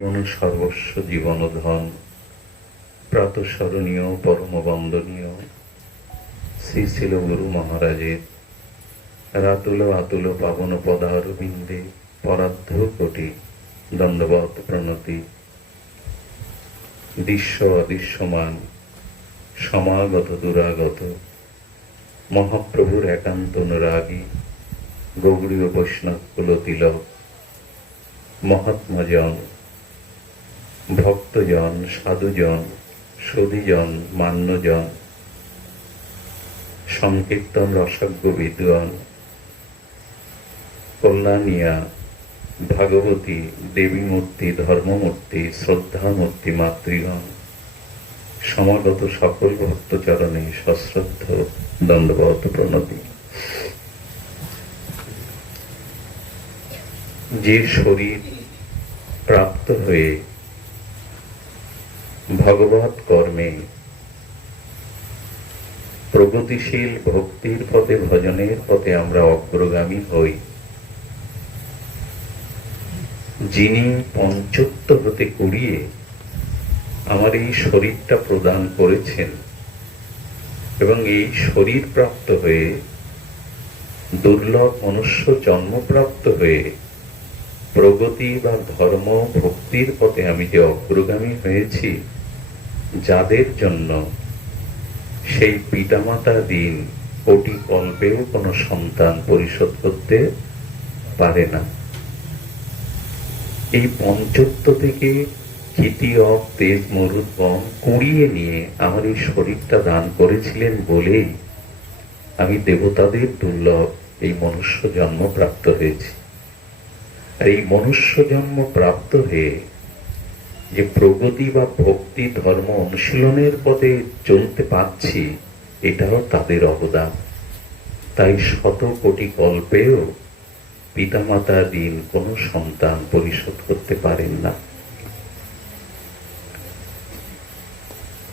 সর্বস্ব জীবন ধন প্রাতঃস্মরণীয় পরম বন্দনীয় শ্রী শিল গুরু মহারাজের রাতুল আতুল পাবন পদারবিন্দে পরার্ধ কোটি দণ্ডবত প্রণতি। দৃশ্য অদৃশ্যমান সমাগত দুরাগত মহাপ্রভুর একান্ত অনুরাগী গৌড়ীয় বৈষ্ণব কুল তিলক মহাত্মাজন, ভক্তজন, সাধুজন, সধীজন, মান্যজন, সংকীর্তন রসজ্ঞ বিদ্বান, কল্যাণিয়া, ভাগবতী, দেবীমূর্তি, ধর্মমূর্তি, শ্রদ্ধামূর্তি, মাতৃগণ, সমাগত সকল ভক্তচরণে সশ্রদ্ধ দণ্ডবত প্রণতি। যে শরীর প্রাপ্ত হয়ে ভগবৎ কর্মে প্রগতিশীল ভক্তির পথে ভজনের পথে আমরা অগ্রগামী হই, যিনি পঞ্চত্ব হতে কুড়িয়ে আমার এই শরীরটা প্রদান করেছেন এবং এই শরীর প্রাপ্ত হয়ে দুর্লভ মনুষ্য জন্মপ্রাপ্ত হয়ে প্রগতি বা ধর্ম ভক্তির পথে আমি যে অগ্রগামী হয়েছি, যাদের জন্য সেই পিতামাতা দিন কোটি কল্পেও কোনো সন্তান পরিশোধ করতে পারে না। এই পঞ্চত্ব থেকে ক্ষিতি অব তেজ মরুদ বন কুড়িয়ে নিয়ে আমার এই শরীরটা দান করেছিলেন বলেই আমি দেবতাদের দুর্লভ এই মনুষ্য জন্ম প্রাপ্ত হয়েছি। আর এই মনুষ্য জন্ম প্রাপ্ত হয়ে যে প্রগতি বা ভক্তি ধর্ম অনুশীলনের পথে চলতে পারছি, এটাও তাদের অবদান। তাই শত কোটি কল্পেও পিতামাতা দিন কোনো সন্তান পরিশোধ করতে পারেন না।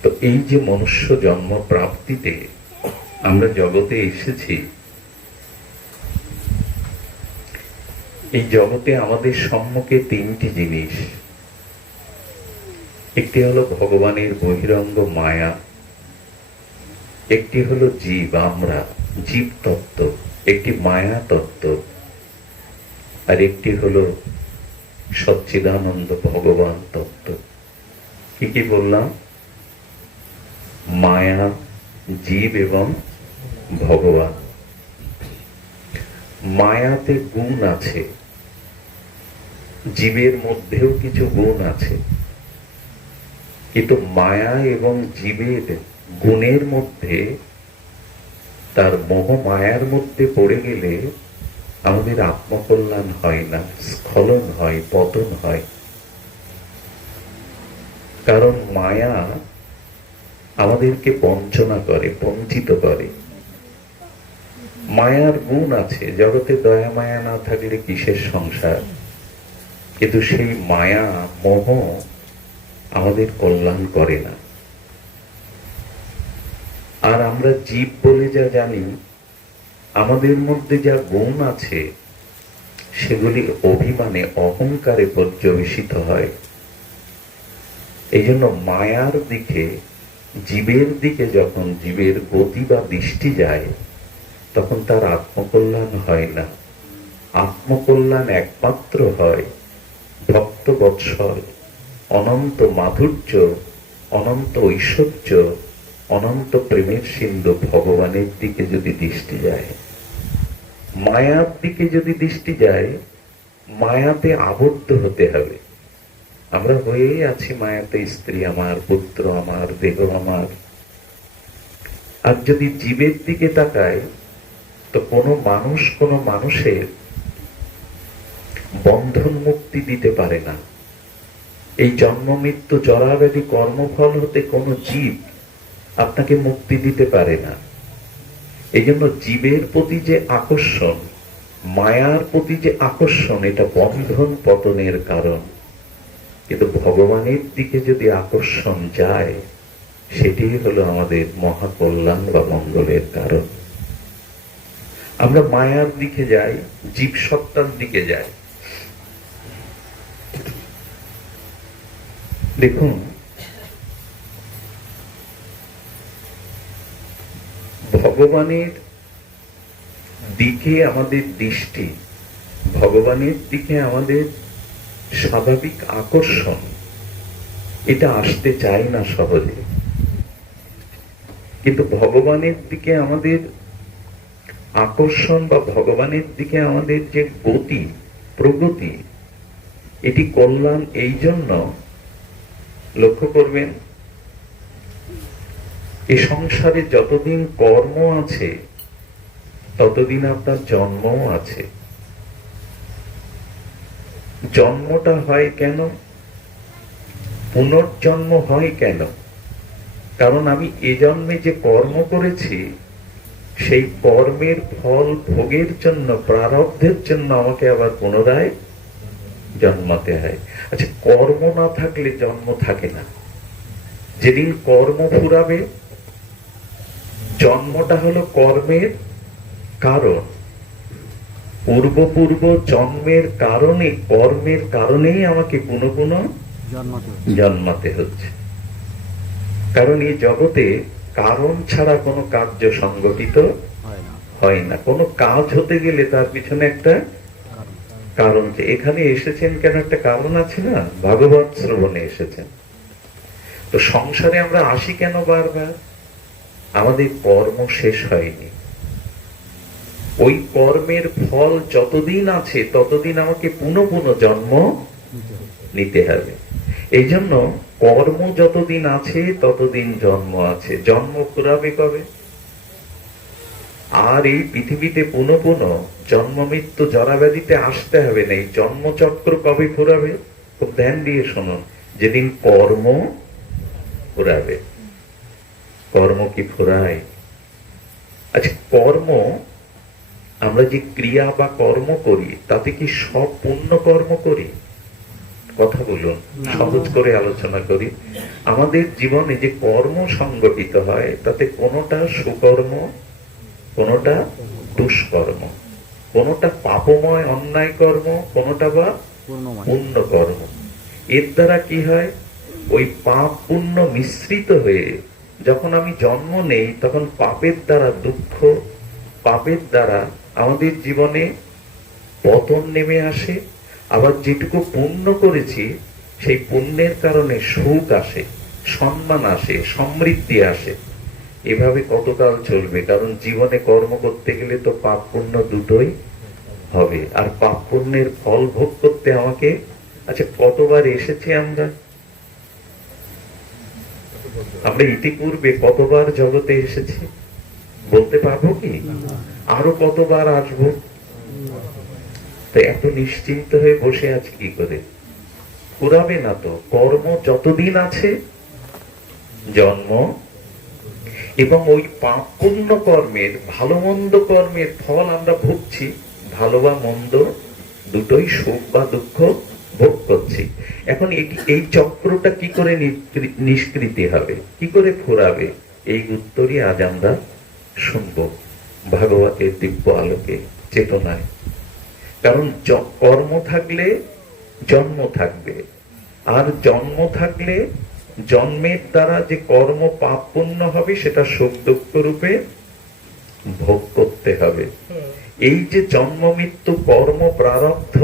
তো এই যে মনুষ্য জন্ম প্রাপ্তিতে আমরা জগতে এসেছি, এই জগতে আমাদের সম্মুখে তিনটি জিনিস। একটি হলো ভগবানের বহিরঙ্গ মায়া, একটি হলো জীব, আমরা জীব তত্ত্ব, একটি মায়া তত্ত্ব, আর একটি হলো সচ্চিদানন্দ ভগবান তত্ত্ব। কি কি বললাম? মায়া, জীব এবং ভগবান। মায়াতে গুণ আছে, জীবের মধ্যেও কিছু গুণ আছে, কিন্তু মায়া এবং জীবের গুণের মধ্যে তার মোহ মায়ার মধ্যে পড়ে গেলে আমাদের আত্মকল্যাণ হয় না, স্খলন হয়, পতন হয়। কারণ মায়া আমাদেরকে বঞ্চনা করে, বঞ্চিত করে। মায়ার গুণ আছে, জগতে দয়া মায়া না থাকলে কিসের সংসার? কিন্তু সেই মায়া মোহ আমাদের কল্যাণ করে না। আর আমরা জীব বলে যা জানি, আমাদের মধ্যে যা গুণ আছে সেগুলি অভিমানে, অহংকারে পর্যবেসিত হয়। এই জন্য মায়ার দিকে, জীবের দিকে যখন জীবের গতি বা দৃষ্টি যায়, তখন তার আত্মকল্যাণ হয় না। আত্মকল্যাণ একমাত্র হয় ভক্ত বৎসল, অনন্ত মাধুর্য, অনন্ত ঐশ্বর্য, অনন্ত প্রেমের সিন্ধু ভগবানের দিকে যদি দৃষ্টি যায়। মায়ার দিকে যদি দৃষ্টি যায়, মায়াতে আবদ্ধ হতে হবে। আমরা হয়েই আছি মায়াতে, স্ত্রী আমার, পুত্র আমার, দেহ আমার। আর যদি জীবের দিকে তাকায়, তো কোনো মানুষ কোনো মানুষের বন্ধন মুক্তি দিতে পারে না। এই জন্ম মৃত্যু জরাব্যাধি কর্মফল হতে কোনো জীব আপনাকে মুক্তি দিতে পারে না। এই জন্য জীবের প্রতি যে আকর্ষণ, মায়ার প্রতি যে আকর্ষণ, এটা বন্ধন পতনের কারণ। কিন্তু ভগবানের দিকে যদি আকর্ষণ যায়, সেটি হলো আমাদের মহাকল্যাণ বা মঙ্গলের কারণ। আমরা মায়ার দিকে যাই, জীব সত্তার দিকে যাই। দেখুন, ভগবানের দিকে আমাদের দৃষ্টি, ভগবানের দিকে আমাদের স্বাভাবিক আকর্ষণ, এটা আসতে চায় না সহজে। কিন্তু ভগবানের দিকে আমাদের আকর্ষণ বা ভগবানের দিকে আমাদের যে গতি, প্রগতি, এটি কল্যাণ। এই জন্য লক্ষ্য করবেন, এই সংসারে যতদিন কর্ম আছে ততদিন আপনার জন্মও আছে। জন্মটা হয় কেন? পুনর্জন্ম হয় কেন? কারণ আমি এ জন্মে যে কর্ম করেছি সেই কর্মের ফল ভোগের জন্য, প্রারব্ধের জন্য আমাকে আবার পুনরায় জন্মাতে হয়। আচ্ছা, কর্ম না থাকলে জন্ম থাকে না। যেদিন কর্ম ফুরাবে, জন্মটা হলো কর্মের কারণ। পূর্ব জন্মের কারণে, কর্মের কারণেই আমাকে পুনঃ পুনঃ জন্মাতে হচ্ছে। কারণ এই জগতে কারণ ছাড়া কোনো কার্য সংগঠিত হয় না। কোনো কাজ হতে গেলে তার পিছনে একটা কারণ। এখানে এসেছেন কেন, একটা কারণ আছে না? ভাগবত শ্রবণে এসেছেন। তো সংসারে আমরা আসি কেন বারবার? আমাদের কর্ম শেষ হয়নি। ওই কর্মের ফল যতদিন আছে ততদিন আমাকে পুনঃ পুনঃ জন্ম নিতে হবে। এই জন্য কর্ম যতদিন আছে ততদিন জন্ম আছে। জন্ম ফুরাবে কবে? আর এই পৃথিবীতে পুনঃ পুনঃ জন্ম মৃত্যু জরাব্যাধিতে আসতে হবে না। এই জন্মচক্র কবে ফুরাবে? খুব ধ্যান দিয়ে শুনুন, যেদিন কর্ম ফুরাবে। কর্ম কি ফুরায়? আচ্ছা, কর্ম, আমরা যে ক্রিয়া বা কর্ম করি তাতে কি সব পুণ্য কর্ম করি? কথা বলুন, সহজ করে আলোচনা করি। আমাদের জীবনে যে কর্ম সংগঠিত হয় তাতে কোনোটা সুকর্ম, কোনোটা দুষ্কর্ম, কোনোটা পাপময় অন্যায় কর্ম, কোনোটা বা পুণ্য কর্ম। এর দ্বারা কি হয়? ওই পাপ পুণ্য মিশ্রিত হয়ে যখন আমি জন্ম নেই তখন পাপের দ্বারা দুঃখ, পাপের দ্বারা আমাদের জীবনে পতন নেমে আসে। আবার যেটুকু পুণ্য করেছি সেই পুণ্যের কারণে সুখ আসে, সম্মান আসে, সমৃদ্ধি আসে। এভাবে কতকাল চলবে? কারণ জীবনে কর্ম করতে গেলে তো পাপ পুণ্য দুটোই হবে, আর পাপ পুণ্যের ফল ভোগ করতে আমাকে। আচ্ছা, কতবার এসেছি আমরা? আমরা ইতিপূর্বে কতবার জগতে এসেছি বলতে পারবো কি? আরো কতবার আসবো? তো এত নিশ্চিন্ত হয়ে বসে আছি কি করে? ফুরাবে না তো। কর্ম যতদিন আছে জন্ম, এবং ওই পাপ পুণ্য কর্মের, ভালো মন্দ কর্মের ফল আমরা ভুগছি। ভালো বা মন্দ দুটোই, সুখ বা দুঃখ ভোগ করছি। এখন এই চক্রটা কি করে নিষ্কৃতি হবে, কি করে ফুরাবে? এই উত্তরই আজ আমরা শুনবো ভাগবতের দিব্য আলোকে, চেতনায়। কারণ কর্ম থাকলে জন্ম থাকবে, আর জন্ম থাকলে জন্মের দ্বারা যে কর্ম পাপ পুণ্য হবে সেটা সুখ দুঃখ রূপে ভোগ করতে হবে। এই যে জন্ম মৃত্যু কর্ম প্রারব্ধ,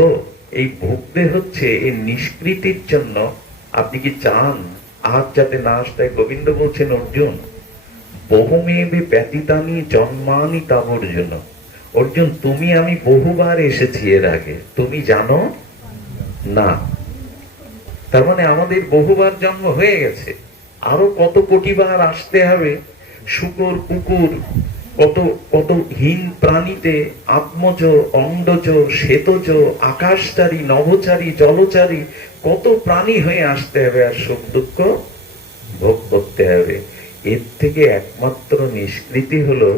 এই ভুগতে হচ্ছে। এই নিষ্কৃতির জন্য আপনি কি চান আজ যাতে না আসতে? গোবিন্দ বলছেন, অর্জুন, বহুমেবে ব্যতীতানি জন্মানি তাবর জন্য। অর্জুন, তুমি আমি বহুবার এসেছি এর আগে, তুমি জানো না। তার মানে আমাদের বহুবার জন্ম হয়ে গেছে, আরো কত কোটিবার আসতে হবে। শুকর, কুকুর, কত কত হীন প্রাণীতে আত্মজ, অন্ডজ, শ্বেতজ, আকাশচারী, নভোচারী, জলচারী, কত প্রাণী হয়ে আসতে হবে, আর সুখ দুঃখ ভোগ করতে হবে। এর থেকে একমাত্র নিষ্কৃতি হলো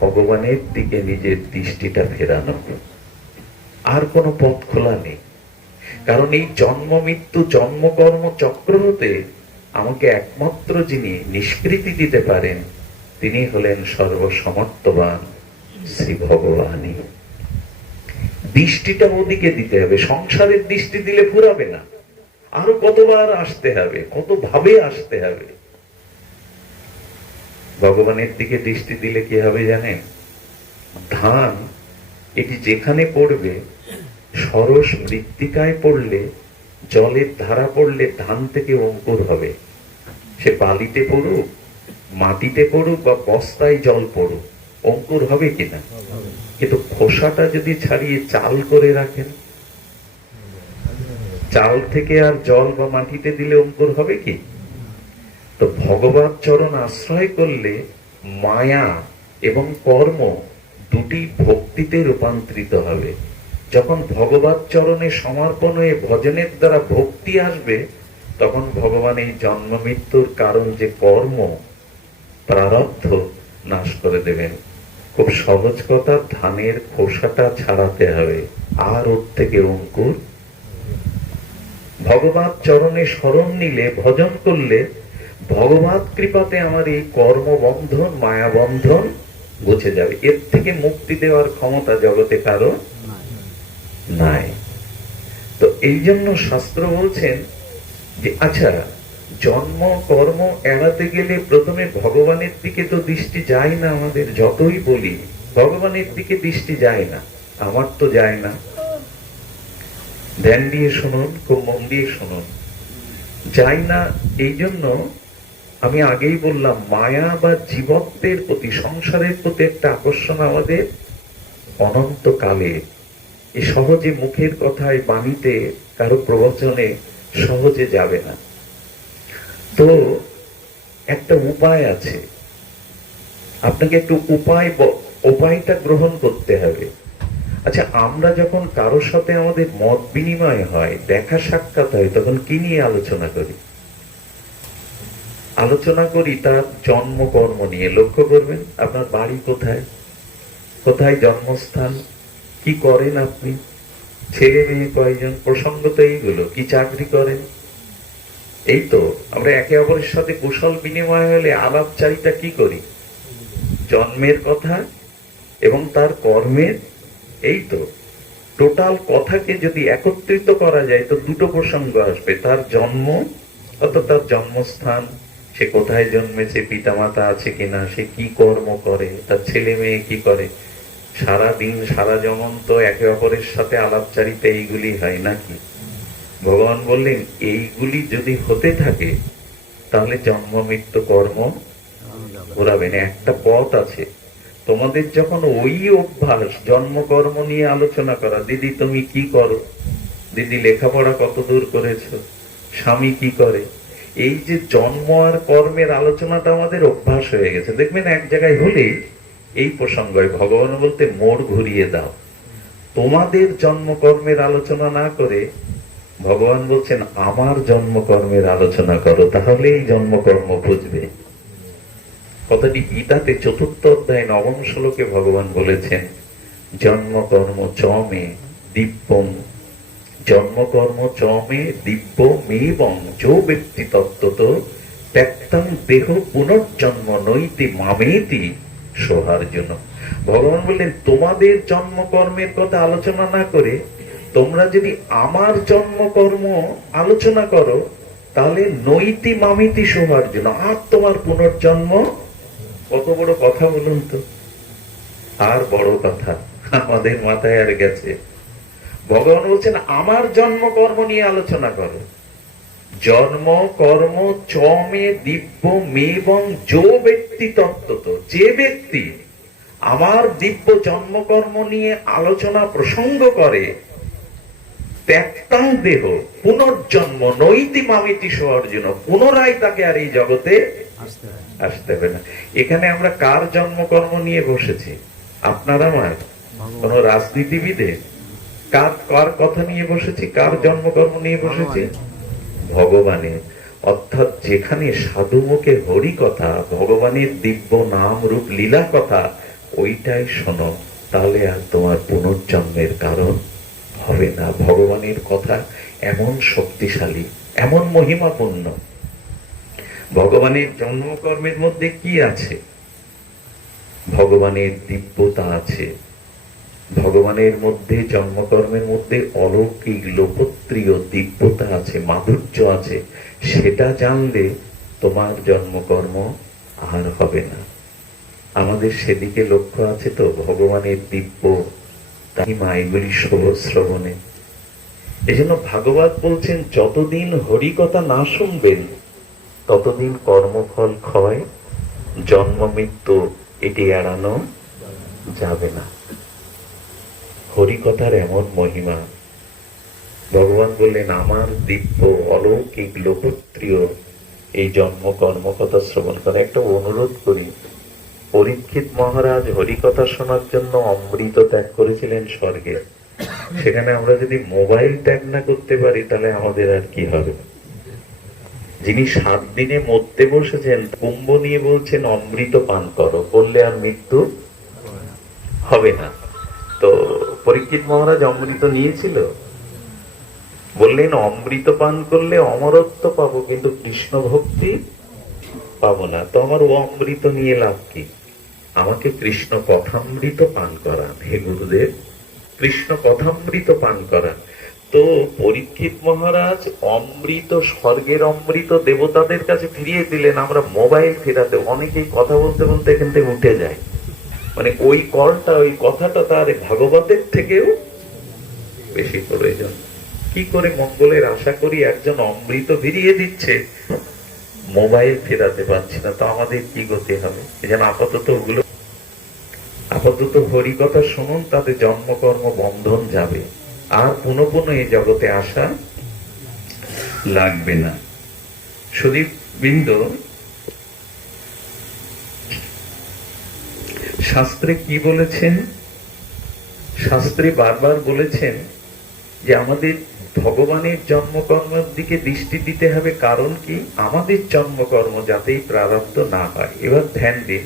ভগবানের দিকে নিজের দৃষ্টিটা ফেরানো। আর কোনো পথ খোলা নেই। কারণ এই জন্ম মৃত্যু জন্মকর্ম চক্র হতে আমাকে একমাত্র যিনি নিষ্কৃতি দিতে পারেন তিনি হলেন সর্বসমর্থবান শ্রী ভগবানই। দৃষ্টিটা ওদিকে দিতে হবে। সংসারের দৃষ্টি দিলে ফুরাবে না। আরো কতবার আসতে হবে, কত ভাবে আসতে হবে। ভগবানের দিকে দৃষ্টি দিলে কি হবে জানেন? ধান এটি যেখানে পড়বে, সরস মৃত্তিকায় পড়লে, জলের ধারা পড়লে ধান থেকে অঙ্কুর হবে। সে বালিতে পড়ুক, মাটিতে পড়ুক বা বস্তায় জল পড়ুক, অঙ্কুর হবে কিনা? কিন্তু খোসাটা যদি ছাড়িয়ে চাল করে রাখেন, চাল থেকে আর জল বা মাটিতে দিলে অঙ্কুর হবে কি? তো ভগবত চরণ আশ্রয় করলে মায়া এবং কর্ম দুটি ভক্তিতে রূপান্তরিত হবে। যখন ভগবত চরণে সমর্পণ হয়ে ভজনের দ্বারা ভক্তি আসবে, তখন ভগবান এই জন্ম মৃত্যুর কারণ যে কর্ম, প্রারব্ধ নাশ করে দেবেন। খুব সহজ কথা, ধানের খোসাটা ছাড়াতে হবে, আর ওর থেকে অঙ্কুর। ভগবত চরণে শরণ নিলে, ভজন করলে, ভগবত কৃপাতে আমার এই কর্মবন্ধন, মায়া বন্ধন বুঝে যাবে। এর থেকে মুক্তি দেওয়ার ক্ষমতা জগতে কারো নাই। তো এই জন্য শাস্ত্র বলছেন যে আচ্ছা, জন্ম কর্ম এড়াতে গেলে প্রথমে ভগবানের দিকে তো দৃষ্টি যায় না আমাদের। যতই বলি ভগবানের দিকে দৃষ্টি যায় না, আমার তো যায় না। ধ্যান দিয়ে শুনুন, খুব মন দিয়ে শুনুন। যাই না, এই জন্য আমি আগেই বললাম, মায়া বা জীবত্বের প্রতি, সংসারের প্রতি একটা আকর্ষণ আমাদের অনন্তকালে। এই সহজে মুখের কথায়, বাণীতে, কারো প্রবচনে সহজে যাবে না। তো একটা উপায় আছে, আপনাকে একটু উপায়টা গ্রহণ করতে হবে। আচ্ছা, আমরা যখন কারোর সাথে আমাদের মত বিনিময় হয়, দেখা সাক্ষাৎ হয়, তখন কি নিয়ে আলোচনা করি? আলোচনা করি তার জন্মকর্ম নিয়ে। লক্ষ্য করবেন, আপনার বাড়ি কোথায়, কোথায় জন্মস্থান, কি করেন আপনি, ছেলে মেয়ে কয়জন, প্রসঙ্গ তো এইগুলো। কি চাকরি করেন, এই তো। আমরা একে অপরের সাথে কুশল বিনিময় হলে আলাপচারিতা কি করি? জন্মের কথা এবং তার কর্মের, এই তো। টোটাল কথাকে যদি একত্রিত করা যায় তো দুটো প্রসঙ্গ আসবে, তার জন্ম অর্থাৎ তার জন্মস্থান, সে কোথায় জন্মেছে, পিতামাতা আছে কিনা, সে কি কর্ম করে, তার ছেলে মেয়ে কি করে। সারা দিন সারা জীবন তো একে অপরের সাথে আলাপচারিতা এইগুলি হয় নাকি? ভগবান বললেন এইগুলি যদি হতে থাকে তাহলে জন্ম মৃত্যু কর্ম ঘোরাবেন। একটা পথ আছে, তোমাদের যখন ওই অভ্যাস জন্মকর্ম নিয়ে আলোচনা করা, দিদি তুমি কি করো, দিদি লেখাপড়া কত দূর করেছো, স্বামী কি করে, এই যে জন্ম আর কর্মের আলোচনাটা আমাদের অভ্যাস হয়ে গেছে। দেখবেন এক জায়গায় হলে এই প্রসঙ্গ, ভগবান বলতে মোড় ঘুরিয়ে দাও, তোমাদের জন্মকর্মের আলোচনা না করে ভগবান বলছেন আমার জন্মকর্মের আলোচনা করো, তাহলে এই জন্মকর্ম বুঝবে। কথাটি গীতাতে ৪র্থ অধ্যায় ৯ম শ্লোকে ভগবান বলেছেন, জন্মকর্ম চমে দিব্যম, জন্মকর্ম চমে দিব্যমেবং যো ব্যক্তি তত্ত্বত ত্যক্তং দেহ পুনর্জন্ম নৈতি মামেতি সোহার্জুন। ভগবান বললেন তোমাদের জন্মকর্মের কথা আলোচনা না করে তোমরা যদি আমার জন্মকর্ম আলোচনা করো, তাহলে নৈতি মামিতি সোহার্জুন, আর তোমার পুনর্জন্ম। কত বড় কথা বলুন তো। আর বড় কথা আমাদের মাথায় আর গেছে। ভগবান বলছেন আমার জন্মকর্ম নিয়ে আলোচনা করো। জন্ম কর্ম চমে দিব্য মেবং যো ব্যক্তি তত্ত্বত, যে ব্যক্তি আমার দিব্য জন্মকর্ম নিয়ে আলোচনা প্রসঙ্গ করে, ত্যক্তং দেহ পুনর্জন্ম নৈতি মামিতি সোহার্জুন, পুনরায় তাকে আর এই জগতে আসতে হবে না। এখানে আমরা কার জন্মকর্ম নিয়ে বসেছি? আপনার আমার? কোন রাজনীতিবিদের? কার কথা নিয়ে বসেছি? কার জন্মকর্ম নিয়ে বসেছি? ভগবানের। অর্থাৎ যেখানে সাধু মুখে হরি কথা, ভগবানের দিব্য নাম রূপ লীলা কথা, ওইটাই শোনো, তাহলে আর তোমার পুনর্জন্মের কারণ হবে না। ভগবানের কথা এমন শক্তিশালী, এমন মহিমাপূর্ণ। ভগবানের জন্মকর্মের মধ্যে কি আছে? ভগবানের দিব্যতা আছে, ভগবানের মধ্যে, জন্মকর্মের মধ্যে অলৌকিক লোকপ্রিয় দিব্যতা আছে, মাধুর্য আছে। সেটা জানলে তোমার জন্মকর্ম আর হবে না। আমাদের সেদিকে লক্ষ্য আছে তো, ভগবানের দিব্য মহিমা এগুলি শ্রবণে। এই জন্য ভাগবত বলছেন, যতদিন হরিকথা না শুনবেন ততদিন কর্মফল ক্ষয়, জন্ম মৃত্যু এটি এড়ানো যাবে না। হরিকথার এমন মহিমা। ভগবান বললেন, আমার দিব্য অলৌকিক লোকপ্রিয় এই জন্ম কর্মকথা শ্রবণ করে। একটা অনুরোধ করি, পরীক্ষিত মহারাজ হরিকথা শোনার জন্য অমৃত ত্যাগ করেছিলেন স্বর্গে। সেখানে আমরা যদি মোবাইল ত্যাগ না করতে পারি তাহলে আমাদের আর কি হবে? যিনি 7 দিনে মরতে বসেছেন, কুম্ভ নিয়ে বলছেন অমৃত পান করো, করলে আর মৃত্যু হবে না। তো পরীক্ষিত মহারাজ অমৃত নিয়েছিল, বললেন অমৃত পান করলে অমরত্ব পাবো, কিন্তু কৃষ্ণ ভক্তি পাবো না। তো আমার ও অমৃত নিয়ে লাভ কি? আমাকে কৃষ্ণ কথামৃত পান করান হে গুরুদেব, কৃষ্ণ কথামৃত পান করান। তো পরীক্ষিত মহারাজ অমৃত, স্বর্গের অমৃত দেবতাদের কাছে ফিরিয়ে দিলেন। আমরা মোবাইল ফেরাতে, অনেকেই কথা বলতে বলতে এখান থেকে উঠে যায়, মানে ওই কলটা, ওই কথাটা তার ভাগবতের থেকেও বেশি প্রয়োজন। কি করে মঙ্গলের আশা করি? একজন অমৃত ফিরিয়ে দিচ্ছে, মোবাইল ফেরাতে পারছি না, তো আমাদের কি গতি হবে? এই জন্য আপাতত হরিকথা শুনুন, তাতে জন্মকর্ম বন্ধন যাবে, আর পুনঃ পুনঃ এই জগতে আসা লাগবে না। সুদীপ বৃন্দ, শাস্ত্রে কি বলেছেন? শাস্ত্রে বারবার বলেছেন যে আমাদের ভগবানের জন্মকর্মের দিকে দৃষ্টি দিতে হবে। কারণ কি? আমাদের জন্মকর্ম যাতেই প্রারব্ধ না হয়। এবার ধ্যান দিন,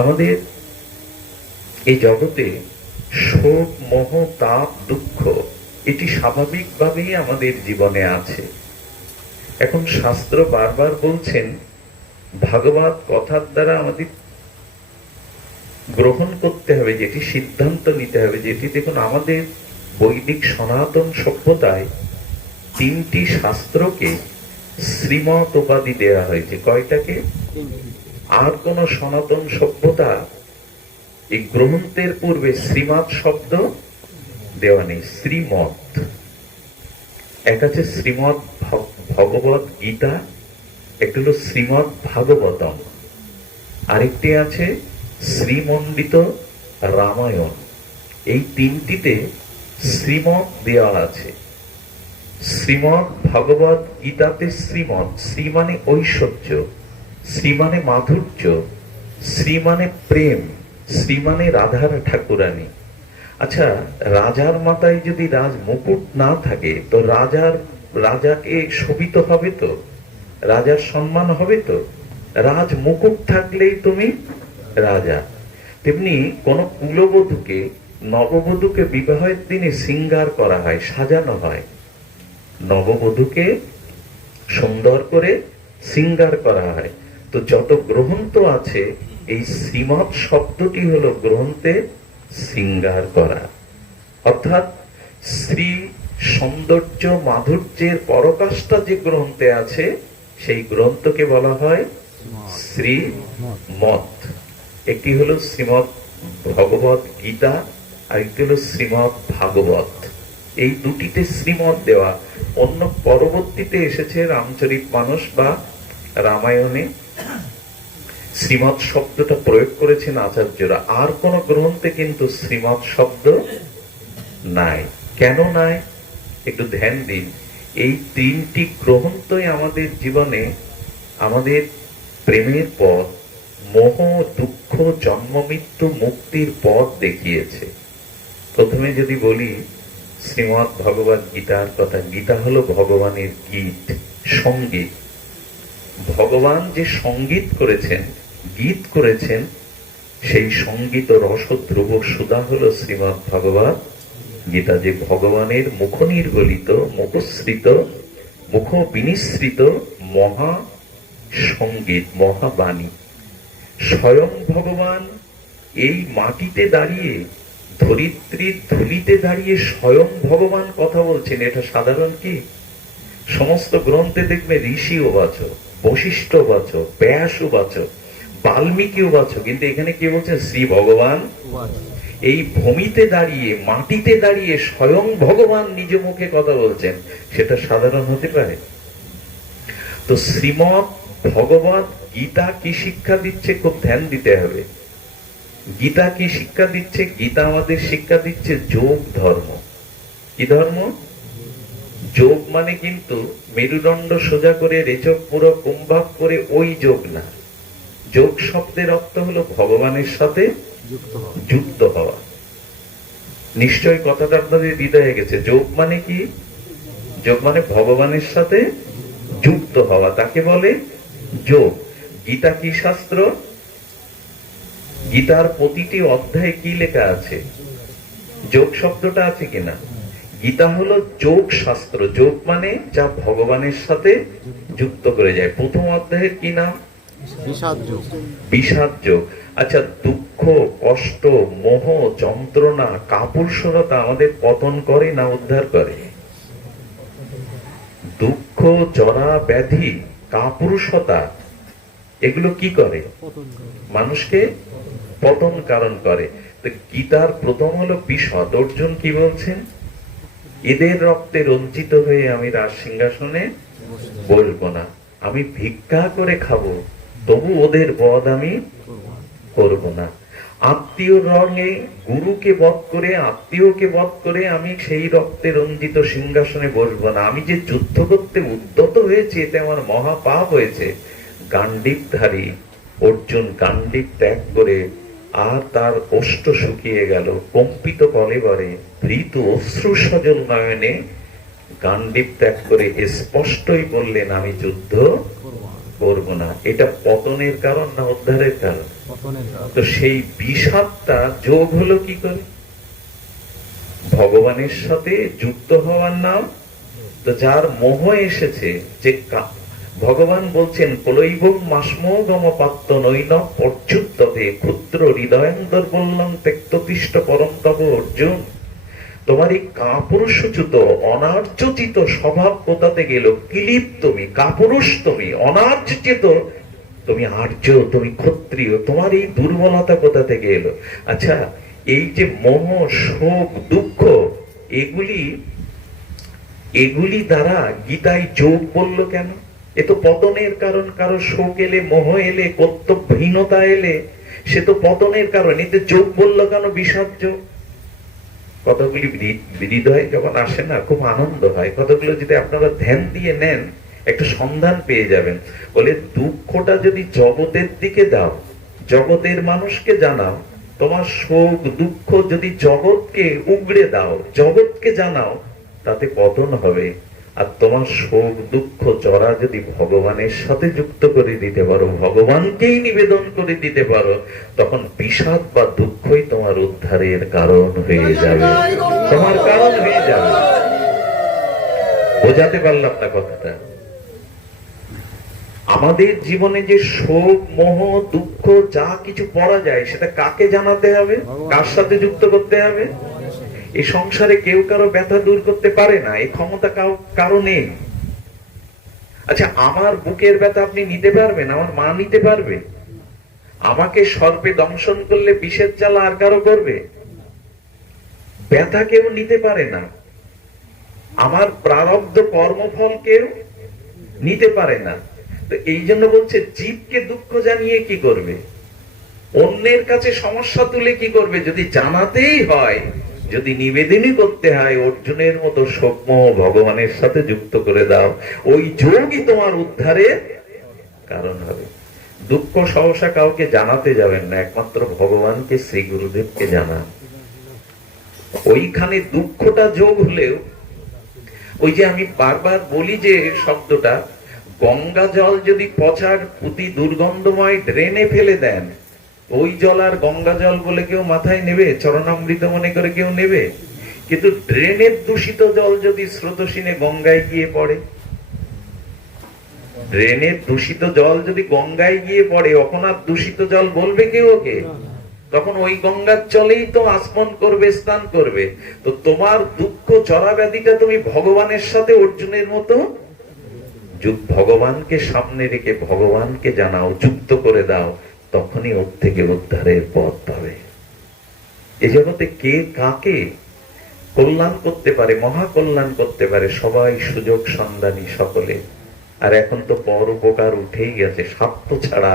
আমাদের এই জগতে শোক, মোহ, তাপ, দুঃখ এটি স্বাভাবিকভাবেই আমাদের জীবনে আছে। এখন শাস্ত্র বারবার বলছেন, ভাগবত কথার দ্বারা আমাদের গ্রহণ করতে হবে, যেটি সিদ্ধান্ত নিতে হবে, যেটি দেখুন আমাদের বৈদিক সনাতন সভ্যতায় 3টি শাস্ত্রকে শ্রীমত উপাধি দেওয়া হয়েছে। কয়টাকে? আর কোন সনাতন সভ্যতা এই গ্রন্থের পূর্বে শ্রীমৎ শব্দ দেওয়া নেই, শ্রীমত। এক আছে শ্রীমৎ ভগবত গীতা, একটা হলো শ্রীমৎ ভাগবতম, আরেকটি আছে শ্রীমণ্ডিত রামায়ণ। এই 3টিতে শ্রীমত দেওয়া আছে। শ্রীমৎ ভগবত গীতাতে শ্রীমত, শ্রী মানে ঐশ্বর্য, শ্রী মানে মাধুর্য, শ্রী মানে প্রেম, শ্রী মানে রাধার ঠাকুরানী। আচ্ছা, রাজার মাথায় যদি রাজ মুকুট না থাকে তো রাজাকে শোভিত হবে তো? রাজার সম্মান হবে তো? রাজ মুকুট থাকলেই তুমি রাজা। তেমনি কোন কুলবধূকে, নববধূকে বিবাহের দিনে শৃঙ্গার করা হয়, সাজানো হয়। নববধূকে সুন্দর করে শৃঙ্গার করা হয়। তো যত গ্রন্থ আছে, এই শ্রীমৎ শব্দটি হলো গ্রন্থে শৃঙ্গার করা, অর্থাৎ শ্রী সৌন্দর্য মাধুর্যের পরকাষ্ঠা যে গ্রন্থে আছে সেই গ্রন্থকে বলা হয় শ্রীমৎ। একটি হলো শ্রীমৎ ভগবত গীতা, আরেকটি হলো শ্রীমৎ ভাগবত। এই দুটিতে শ্রীমৎ দেওয়া। অন্য পরবর্তীতে এসেছে রামচরিতমানস বা রামায়ণে শ্রীমৎ শব্দটা প্রয়োগ করেছেন আচার্যরা। আর কোন গ্রন্থে কিন্তু শ্রীমৎ শব্দ নাই। কেন নাই? একটু ধ্যান দিন। এই 3টি গ্রন্থই আমাদের জীবনে আমাদের প্রেমের পথ, মোহ, দুঃখ, জন্ম মৃত্যু, মুক্তির পথ দেখিয়েছে। প্রথমে যদি বলি শ্রীমৎ ভগবত গীতার কথা, গীতা হলো ভগবানের গীত, সঙ্গীত। ভগবান যে সঙ্গীত করেছেন, গীত করেছেন, সেই সঙ্গীত রসধ্রুব সুধা হলো শ্রীমৎ ভগবত গীতা, যে ভগবানের মুখ নির্গলিত, মুখশ্রিত, মুখ বিনিসৃত মহা সঙ্গীত, মহাবাণী। স্বয়ং ভগবান এই মাটিতে দাঁড়িয়ে ধরিত্রীর ধুলিতে দাঁড়িয়ে স্বয়ং ভগবান কথা বলছেন, এটা সাধারণ কি? সমস্ত গ্রন্থে দেখবে ঋষি বাচক, বশিষ্ঠ বাচক, ব্যাস বাচক, বাল্মীকি বাচক, কিন্তু এখানে কি বলছেন? শ্রী ভগবান। এই ভূমিতে দাঁড়িয়ে, মাটিতে দাঁড়িয়ে স্বয়ং ভগবান নিজ মুখে কথা বলছেন, সেটা সাধারণ হতে পারে? তো শ্রীমৎ ভগবত গীতা কি শিক্ষা দিচ্ছে, খুব ধ্যান দিতে হবে। গীতা কি শিক্ষা দিচ্ছে? গীতা আমাদের শিক্ষা দিচ্ছে যোগ ধর্ম। কি ধর্ম? যোগ মানে কিন্তু মেরুদণ্ড সোজা করে রেচক পুরো কুম্ভক করে ওই যোগ না। যোগ শব্দের অর্থ হলো ভগবানের সাথে যুক্ত হওয়া। নিশ্চয় কথাটা আপনাদের হৃদয়ে গেছে। যোগ মানে কি? যোগ মানে ভগবানের সাথে যুক্ত হওয়া, তাকে বলে যোগ। গীতা কি শাস্ত্র? গীতার প্রতিটি অধ্যায়ে কি লেখা আছে? যোগ শব্দটা আছে কিনা? গীতা হলো যোগ শাস্ত্র। যোগ মানে যা ভগবানের সাথে যুক্ত করে যায়। প্রথম অধ্যায়ের কি নাম? বিষাদ যোগ। বিষাদ যোগ। আচ্ছা, দুঃখ, কষ্ট, মোহ, যন্ত্রণা, কাপুরুষতা আমাদের পতন করে না উদ্ধার করে? দুঃখ, জরা, ব্যাধি, কাপুরুষতা এগুলো কি করে? মানুষকে পতন কারণ করে। তো গীতার প্রথম হলো বিষদ। অর্জুন কি বলছেন? এদের রক্তে রঞ্জিত হয়ে আমি রাজ সিংহাসনে বসবো না, আমি ভিক্ষা করে খাবো, তবু ওদের বধ আমি করব না। আত্মীয় রঙে গুরুকে বধ করে, আত্মীয়কে বধ করে আমি সেই রক্তে রঞ্জিত সিংহাসনে বসবো না। আমি যে যুদ্ধ করতে উদ্যত হয়েছে, এতে আমার মহাপাপ হয়েছে। গান্ডীবধারী অর্জুন গান্ডীব ত্যাগ করে, আর তার ওষ্ঠ শুকিয়ে গেল, কম্পিত কলেবরে ভৃত অশ্রু সজল নয়নে গান্ডীব ত্যাগ করে স্পষ্টই বললেন, আমি যুদ্ধ করব না। এটা পতনের কারণ না উদ্ধারের কারণ? তো সেই বিষাদটা যোগ হলো কি করে? ভগবানের সাথে যুক্ত হওয়ার নাম। তো যার মোহ এসেছে, যে ভগবান বলছেন প্রলৈবং মাসমোগম পাত্ত নৈন পর্যুত্ততে ক্ষুদ্র হৃদয়ন্দর বললাম তেক্ততিষ্ঠ পরম তব অর্জুন। তোমার এই কাপুরুষচ্যুত অনার্যচিত স্বভাব কোথাতে গেল? কিলিপ তুমি, কাপুরুষ তুমি, অনার্যচিত তুমি, আর্য তুমি, ক্ষত্রিয়, তোমার এই দুর্বলতা কোথা থেকে এলো? আচ্ছা, এই যে মোহ, শোক, দুঃখ, এগুলি দ্বারা গীতায় যোগ বললো কেন? এ তো পতনের কারণ। কারো শোক এলে, মোহ এলে, কর্তব্যহীনতা এলে, সে তো পতনের কারণ। এতে যোগ বললো কেন? বিষাদ যোগ। কথাগুলি হৃদয়ে যখন আসে না, খুব আনন্দ হয়। কথাগুলো যদি আপনারা ধ্যান দিয়ে নেন, একটা সন্ধান পেয়ে যাবেন। বলে দুঃখটা যদি জগতের দিকে দাও, জগতের মানুষকে জানাও, তোমার শোক দুঃখ যদি জগৎকে উগড়ে দাও, জগৎকে জানাও, তাতে পতন হবে। আর তোমার শোক দুঃখ জরা যদি ভগবানের সাথে যুক্ত করে দিতে পারো, ভগবানকেই নিবেদন করে দিতে পারো, তখন বিষাদ বা দুঃখই তোমার উদ্ধারের কারণ হয়ে যাবে, তোমার কারণ হয়ে যাবে। বোঝাতে পারলাম না কথাটা? আমাদের জীবনে যে শোক, মোহ, দুঃখ যা কিছু পড়া যায়, সেটা কাকে জানাতে হবে? কার সাথে যুক্ত করতে হবে? এই সংসারে কেউ কারো ব্যথা দূর করতে পারে না, এই ক্ষমতা কারো নেই। আচ্ছা, আমার বুকের ব্যথা আপনি নিতে পারবেন? আমার মা নিতে পারবে? আমাকে সর্পে দংশন করলে বিষের জ্বালা আর কারো করবে? ব্যথা কেউ নিতে পারে না। আমার প্রারব্ধ কর্মফল কেউ নিতে পারে না। তো এই জন্য বলছে, জীবকে দুঃখ জানিয়ে কি করবে? অন্যের কাছে সমস্যা তুলে কি করবে? যদি জানাতেই হয়, যদি নিবেদনই করতে হয়, অর্জুনের মতো শোকমোহ ভগবানের সাথে যুক্ত করে দাও, ওই যোগই তোমার উদ্ধারের কারণ হবে। দুঃখ সহসা কাউকে জানাতে যাবেন না, একমাত্র ভগবানকে, শ্রী গুরুদেবকে জানান। ওইখানে দুঃখটা যোগ হলেও, ওই যে আমি বারবার বলি যে শব্দটা, গঙ্গা জল যদি পচার পুঁতি দুর্গন্ধময় ড্রেনে ফেলে দেন, ওই জল আর গঙ্গা জল বলে কেউ মাথায় নেবে? চরণামৃত মনে করে কেউ নেবে? কিন্তু ড্রেনের দূষিত জল যদি স্রোতস্বিনী গঙ্গায় গিয়ে পড়ে, ড্রেনের দূষিত জল যদি গঙ্গায় গিয়ে পড়ে, এখন আর দূষিত জল বলবে কেউ ওকে? তখন ওই গঙ্গার জলেই তো আসমন করবে, স্নান করবে। তো তোমার দুঃখ চড়া ব্যাধিটা তুমি ভগবানের সাথে অর্জুনের মতো ভগবানকে সামনে রেখে ভগবানকে জানাও, যুক্ত করে দাও, তখনই ওর থেকে উদ্ধারের পথ পাবে। এ জগতে কে কাকে কল্যাণ করতে পারে, মহা কল্যাণ করতে পারে, সবাই সুযোগ সন্ধানী সকলে। আর এখন তো পর উপকার উঠেই গেছে, স্বার্থ ছাড়া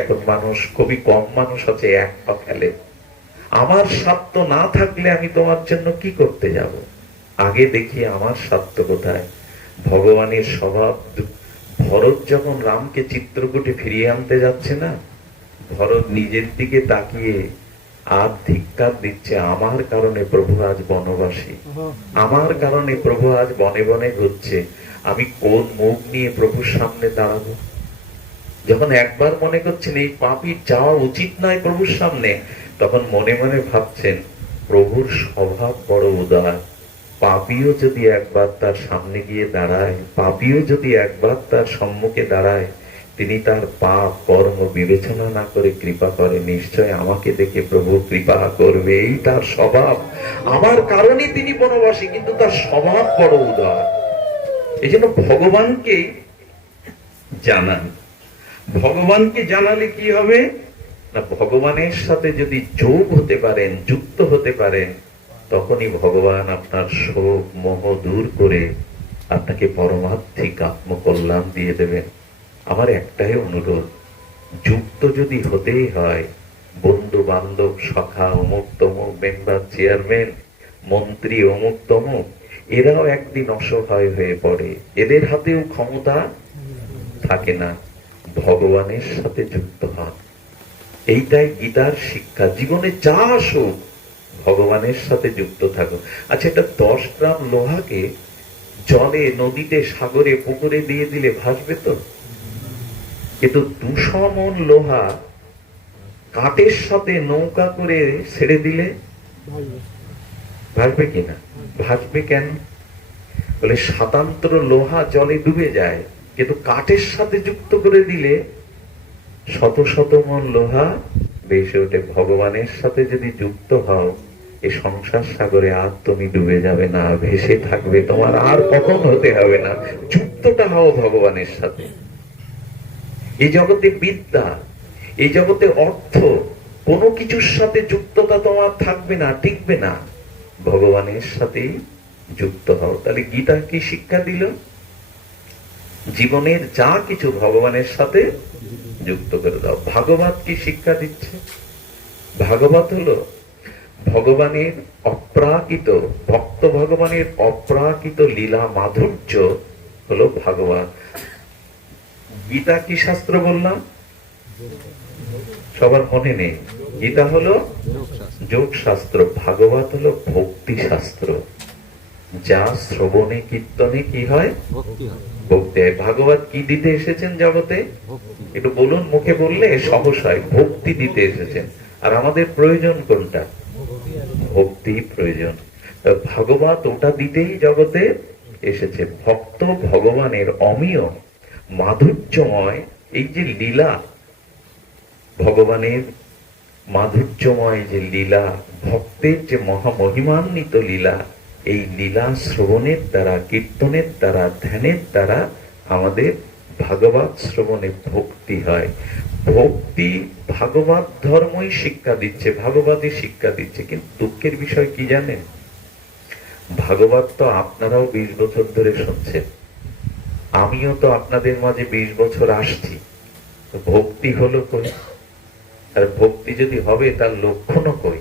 এখন মানুষ, খুবই কম মানুষ আছে এক পা ফেলে। আমার স্বার্থ না থাকলে আমি তোমার জন্য কি করতে যাব, আগে দেখি আমার স্বার্থ কোথায়। ভগবানের স্বভাব। ভরত যখন রামকে চিত্রকূটে ফিরিয়ে আনতে যাচ্ছে না, ভরত নিজের দিকে তাকিয়ে আর ধিক্কার দিচ্ছে, আমার কারণে প্রভু আজ বনবাসী, আমার কারণে প্রভু আজ বনে বনে ঘুরছে, আমি কোন মুখ নিয়ে প্রভুর সামনে দাঁড়াবো। যখন একবার মনে করছেন এই পাপীর যাওয়া উচিত নয় প্রভুর সামনে, তখন মনে মনে ভাবছেন প্রভুর স্বভাব বড় উদার, পাপীও যদি একবার তার সামনে গিয়ে দাঁড়ায়, পাপীও যদি একবার তার সম্মুখে দাঁড়ায়, তিনি তার পাপ কর্ম বিবেচনা না করে কৃপা করে, নিশ্চয় আমাকে দেখে প্রভু কৃপা করবে, এই তার স্বভাব। আমার কারণে তিনি বনবাসী, কিন্তু তার স্বভাব বড় উদার। এই জন্য ভগবানকে জানান। ভগবানকে জানালে কি হবে না, ভগবানের সাথে যদি যোগ হতে পারেন, যুক্ত হতে পারেন, তখনই ভগবান আপনার শোক মোহ দূর করে আপনাকে পরমার্থিক আত্মকল্যাণ দিয়ে দেবেন। আমার একটাই অনুরোধ, যুক্ত যদি হতেই হয়, বন্ধু বান্ধব সখা অমুক তমুক, মেম্বার চেয়ারম্যান মন্ত্রী অমুক তমুক, এরাও একদিন অসহায় হয়ে পড়ে, এদের হাতেও ক্ষমতা থাকে না। ভগবানের সাথে যুক্ত হন, এইটাই গীতার শিক্ষা। জীবনে যা আসুক ভগবানের সাথে যুক্ত থাকো। আচ্ছা, এটা 10 গ্রাম লোহাকে জলে, নদীতে, সাগরে, পুকুরে দিয়ে দিলে ভাসবে তো? কিন্তু 200 মণ লোহা কাঠের সাথে নৌকা করে ছেড়ে দিলে ভাসবে কিনা? ভাসবে কেন? বলে স্বতন্ত্র লোহা জলে ডুবে যায়, কিন্তু কাঠের সাথে যুক্ত করে দিলে শত শত মণ লোহা ভেসে ওঠে। ভগবানের সাথে যদি যুক্ত হও, এই সংসার সাগরে আর তুমি ডুবে যাবে না, ভেসে থাকবে, তোমার আর পতন হতে হবে না। যুক্তটা হও ভগবানের সাথে। এই জগতে বিদ্যা, এই জগতে অর্থ, কোনো কিছুর সাথে যুক্ততা তোমার থাকবে না, টিকবে না। ভগবানের সাথেই যুক্ত হও। তাহলে গীতা কি শিক্ষা দিল? জীবনের যা কিছু ভগবানের সাথে যুক্ত করে দাও। ভাগবত কি শিক্ষা দিচ্ছে? ভাগবত হলো ভগবানের অপ্রাকৃত, ভক্ত ভগবানের অপ্রাকৃত লীলা মাধুর্য হলো ভাগবত। গীতা কি শাস্ত্র বললাম? সবার মনে নেই। গীতা হলো যোগ শাস্ত্র, ভাগবত হলো ভক্তি শাস্ত্র, যা শ্রবণে কীর্তনে কি হয়? ভক্তি হয়। ভাগবত কি দিতে এসেছেন জগতে? একটু বলুন, মুখে বললে সহজ হয়। ভক্তি দিতে এসেছেন। আর আমাদের প্রয়োজন কোনটা? ভক্তি প্রয়োজন। ভাগবত ওটা দিতেই জগতে এসেছে। ভক্ত ভগবানের অমীয় মাধুর্যময় এই যে লীলা, ভগবানের মাধুর্যময় যে লীলা, ভক্তের যে মহামহিমান্বিত লীলা, এই লীলা শ্রবণের দ্বারা, কীর্তনের দ্বারা, ধ্যানের দ্বারা আমাদের ভাগবত শ্রবণে ভক্তি হয়। ভক্তি ভাগবত ধর্মই শিক্ষা দিচ্ছে, ভাগবতই শিক্ষা দিচ্ছে। কিন্তু দুঃখের বিষয় কি জানেন? ভাগবত তো আপনারাও 20 বছর ধরে শুনছেন, আমিও তো আপনাদের মাঝে 20 বছর আসছি। ভক্তি হলো কই? আর ভক্তি যদি হবে তার লক্ষণও কই?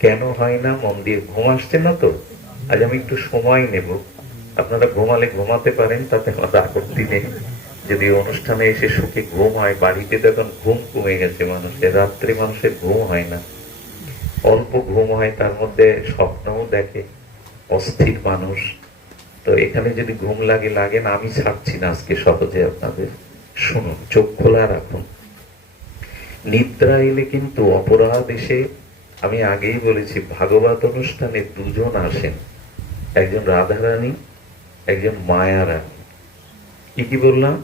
কেন হয় না? মন দিয়ে ঘুম আসছে না তো? আজ আমি একটু সময় নেব, আপনারা ঘুমালে ঘুমাতে পারেন, তাতে আমার আপত্তি নেই। যদি অনুষ্ঠানে এসে সুখে ঘুম হয়, বাড়িতে তো এখন ঘুম কমে গেছে মানুষের, রাত্রে মানুষের ঘুম হয় না, অল্প ঘুম হয়, তার মধ্যে স্বপ্নও দেখে, অস্থির মানুষ। তো এখানে যদি ঘুম লাগে লাগে না, আমি ছাড়ছি না আজকে সহজে আপনাদের। শুনুন, চোখ খোলা রাখুন। নিদ্রা এলে কিন্তু অপরাধ এসে, আমি আগেই বলেছি ভাগবত অনুষ্ঠানে 2 জন আসেন, একজন রাধারানী, একজন মায়া রানী। কি বললাম?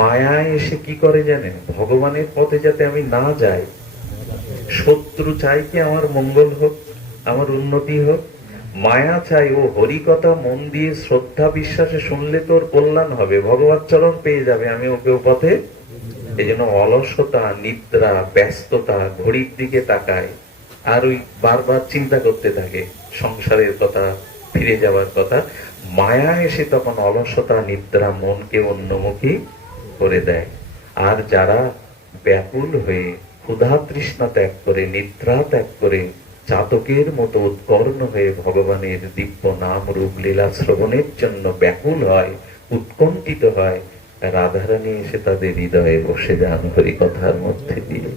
মায়া এসে কি করে জানেন? ভগবানের পথে যাতে আমি না যাই, শত্রু চাই কি আমার মঙ্গল হোক, আমার উন্নতি হোক। মায়া চাই ও হরিকথা মন দিয়ে শ্রদ্ধা বিশ্বাসে শুনলে তোর কল্যাণ হবে, ভগবত চরণ পেয়ে যাবে, আমি ওকে ও পথে। এই জন্য অলসতা, নিদ্রা, ব্যস্ততা, ঘড়ির দিকে তাকায় আর ওই বারবার চিন্তা করতে থাকে সংসারের কথা, ফিরে যাওয়ার কথা। মায়া এসে তখন অলসতা, নিদ্রা মনকে অন্যমুখী করে দেয়। আর যারা ব্যাকুল হয়ে ক্ষুধা তৃষ্ণা ত্যাগ করে, নিদ্রা ত্যাগ করে, চাতকের মতো উৎকর্ণ হয়ে ভগবানের দিব্য নাম রূপ লীলা শ্রবণের জন্য ব্যাকুল হয়, উৎকণ্ঠিত হয়, রাধারানী এসে তাদের হৃদয়ে বসে যান হরিকথার মধ্যে দিয়ে।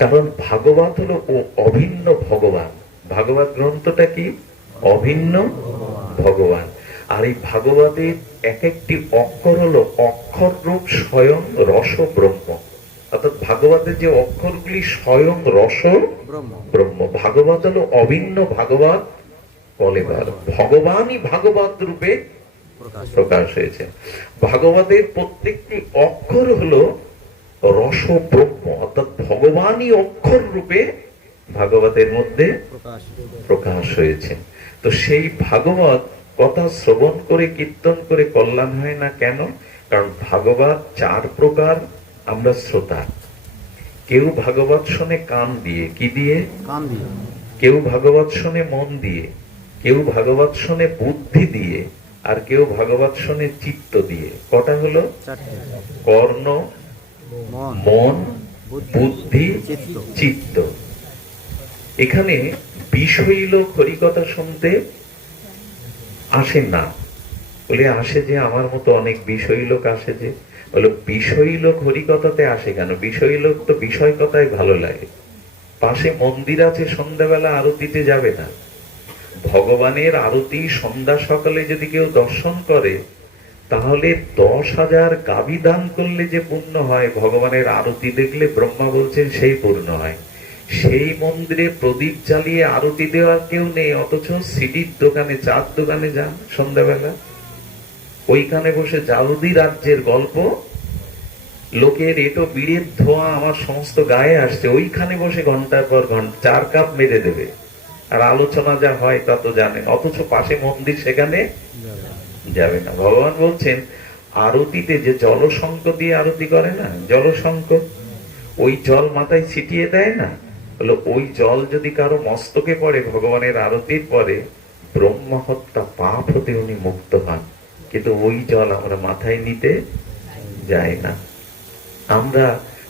কারণ ভাগবত হলো ও অভিন্ন ভগবান। ভাগবত গ্রন্থটা কি? অভিন্ন ভগবান। আর এই ভাগবতের এক একটি অক্ষর হলো অক্ষর রূপ স্বয়ং রস ব্রহ্ম। অর্থাৎ ভাগবতের যে অক্ষরগুলি স্বয়ং রস ব্রহ্ম। ভাগবত হলো অভিন্ন ভাগবত কলেবার, ভগবানই ভাগবত রূপে প্রকাশ হয়েছে। ভাগবতের প্রত্যেকটি অক্ষর হলো রস ব্রহ্ম, অর্থাৎ ভগবানই অক্ষর রূপে ভাগবতের মধ্যে প্রকাশ হয়েছে। তো সেই ভাগবত কথা শ্রবণ করে কীর্তন করে কল্যাণ হয় না কেন? কারণ ভাগবত চার প্রকার আমরা শ্রোতা। কেউ ভাগবত শোনে কান দিয়ে, কি দিয়ে? কান দিয়ে। কেউ ভাগবত শোনে মন দিয়ে, কেউ ভাগবত শোনে বুদ্ধি দিয়ে, আর কেউ ভাগবত শোনে চিত্ত দিয়ে। কটা হলো? কর্ণ, মন, বুদ্ধি, চিত্ত। এখানে বিষয়ী লোক হরিকথা শুনতে আসে না। বলে আসে যে আমার মতো অনেক বিষয়ী লোক আসে যে, বলে বিষয়ী লোক হরিকথাতে আসে কেন? বিষয়ী লোক তো বিষয় কথাই ভালো লাগে। পাশে মন্দির আছে, সন্ধ্যাবেলা আরতিতে যাবে না? ভগবানের আরতি সন্ধ্যা সকালে যদি কেউ দর্শন করে, তাহলে 10,000 গাভী দান করলে যে পুণ্য হয়, ভগবানের আরতি দেখলে ব্রহ্মা বলছেন সেই পূর্ণ হয়। সেই মন্দিরে প্রদীপ জ্বালিয়ে আরতি দেওয়ার কেউ নেই, অথচ সিডির দোকানে, চার দোকানে যান সন্ধ্যাবেলা, ওইখানে বসে জাউদি রাজ্যের গল্প, লোকের এটো বিড়ের ধোঁয়া আমার সমস্ত গায়ে আসছে, ওইখানে বসে ঘন্টার পর ঘন্টা 4 কাপ মেরে দেবে। আর আলোচনা যা হয় তা তো জানেন, অথচ পাশে মন্দির, সেখানে যাবে না। ভগবান বলছেন আরতিতে যে জলশঙ্খ দিয়ে আরতি করে না, জলশঙ্খ, ওই জল মাথায় ছিটিয়ে দেয় না, বলো ওই জল যদি কারো মস্তকে পড়ে ভগবানের আরতির পরে, ব্রহ্মহত্যা পাপ হতে উনি মুক্ত হন। কিন্তু ওই জল আমরা মাথায় নিতে যাই না। আমরা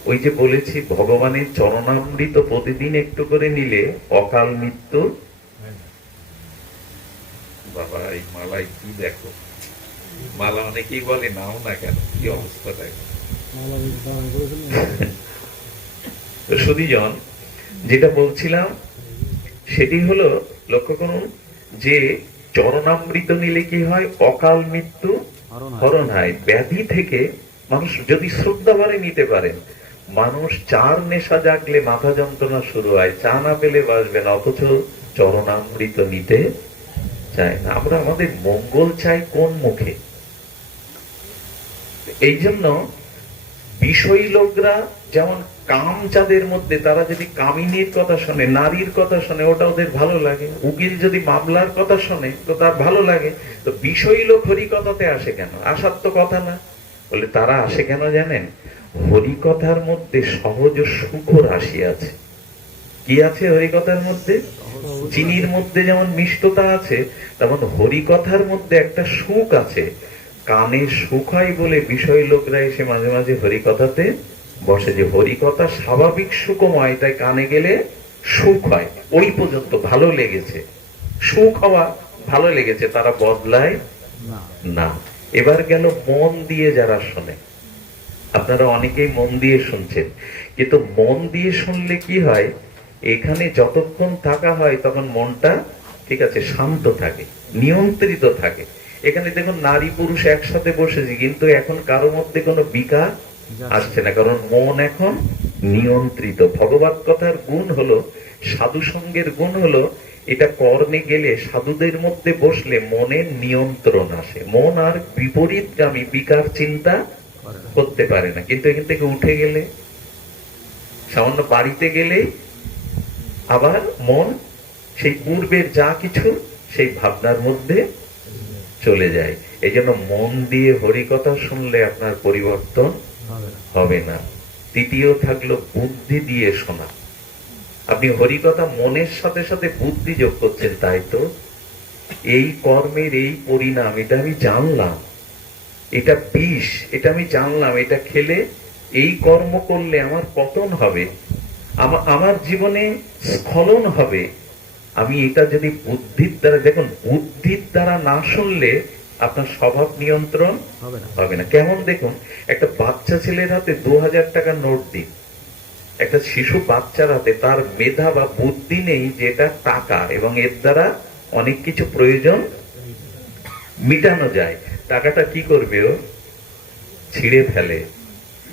ওই যে বলেছি ভগবানের চরণামৃত প্রতিদিন একটু করে নিলে অকাল মৃত্যু। বাবা এই মালাই কি দেখো, মালা অনেকেই বলে নাও না কেন, কি অবস্থা দেখো। সুধীজন, যেটা বলছিলাম সেটি হলো, লক্ষ্য করুন যে চরণামৃত নিলে কি হয়? অকাল মৃত্যু হরণ হয়। ব্যাধি থেকে মানুষ যদি শ্রদ্ধা ভরে নিতে পারেন, মানুষ চার নেশা জাগলে মাথা যন্ত্রণা শুরু হয়, চা না পেলে বাঁচবে না, অথচ চরণামৃত নিতে চায় না। আমরা আমাদের মঙ্গল চাই কোন মুখে? এই জন্য বিষয়ী লোকরা যেমন কাম যাদের মধ্যে, তারা যদি কামিনীর কথা শোনে, নারীর কথা শোনে, ওটা ওদের ভালো লাগে। উকিল যদি মামলার কথা শোনে তো তার ভালো লাগে। তো বিষয়ী লোক হরিকথাতে আসে কেন? আসার তো কথা না। বলে তারা আসে কেন জানেন? হরিকথার মধ্যে সহজ সুখ রাশি আছে। কি আছে হরিকথার মধ্যে? চিনির মধ্যে যেমন মিষ্টতা আছে, তেমন হরিকথার মধ্যে একটা সুখ আছে। কানে সুখ হয় বলে বিষয় লোকরা এসে মাঝে মাঝে হরিকথাতে বসে। যে হরিকথা স্বাভাবিক সুখময়, তাই কানে গেলে সুখ হয়। ওই পর্যন্ত ভালো লেগেছে, সুখ হওয়া ভালো লেগেছে, তারা বদলায় না। এবার গেল মন দিয়ে যারা শোনে। আপনারা অনেকেই মন দিয়ে শুনছেন, কিন্তু মন দিয়ে শুনলে কি হয়? এখানে যতক্ষণ থাকা হয় তখন মনটা ঠিক আছে, শান্ত থাকে, নিয়ন্ত্রিত থাকে। এখানে দেখুন নারী পুরুষ একসাথে বসেছি, কিন্তু এখন কারো মধ্যে কোনো বিকার আসছে না, কারণ মন এখন নিয়ন্ত্রিত। ভগবত কথার গুণ হলো, সাধু সঙ্গের গুণ হলো, এটা কর্ণে গেলে, সাধুদের মধ্যে বসলে মনের নিয়ন্ত্রণ আসে। মন আর বিপরীতগামী বিকার চিন্তা করতে পারে না। কিন্তু এখান থেকে উঠে গেলে সামান্য বাড়িতে গেলে আবার মন সেই পূর্বের যা কিছু সেই ভাবনার মধ্যে চলে যায়। এই জন্য মন দিয়ে হরিকথা শুনলে আপনার পরিবর্তন হবে না। তৃতীয় থাকলো বুদ্ধি দিয়ে শোনা। আপনি হরিকথা মনের সাথে সাথে বুদ্ধি যোগ করছেন, তাই তো এই কর্মের এই পরিণাম, এটা আমি জানলাম, এটা বিষ, এটা আমি জানলাম, এটা খেলে এই কর্ম করলে আমার পতন হবে, আমার জীবনে স্খলন হবে। আমি এটা যদি বুদ্ধির দ্বারা, দেখুন বুদ্ধির দ্বারা না শুনলে আপনার স্বভাব নিয়ন্ত্রণ হবে না। কেমন দেখুন, একটা বাচ্চা ছেলের হাতে 2000 টাকার নোট দিন, একটা শিশু বাচ্চার হাতে তার মেধা বা বুদ্ধি নেই, যেটা টাকা এবং এর দ্বারা অনেক কিছু প্রয়োজন মিটানো যায়। টাকাটা কি করবে? ও ছিঁড়ে ফেলে,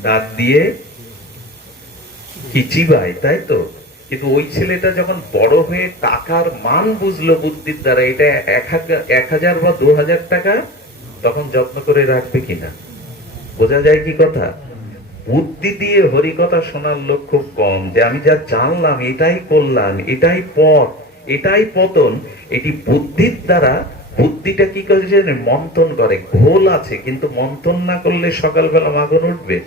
দাঁত দিয়ে কি চিবায়, তাই তো। কিন্তু ওই ছেলেটা যখন বড় হয়ে টাকার মান বুঝলো বুদ্ধির দ্বারা, এটা 1000 বা 2000 টাকা, তখন যত্ন করে রাখবে কিনা? বোঝা যায় কি কথা? বুদ্ধি দিয়ে হরিকথা শোনার লোক খুব কম, যে আমি যা জানলাম এটাই কল্যাণ, এটাই পথ, এটাই পতন। এটি বুদ্ধির দ্বারা, বুদ্ধিটা কি করে জানেন? মন্থন করে। ঘোল আছে, কিন্তু মন্থন না করলে সকালবেলা মাখন উঠবে।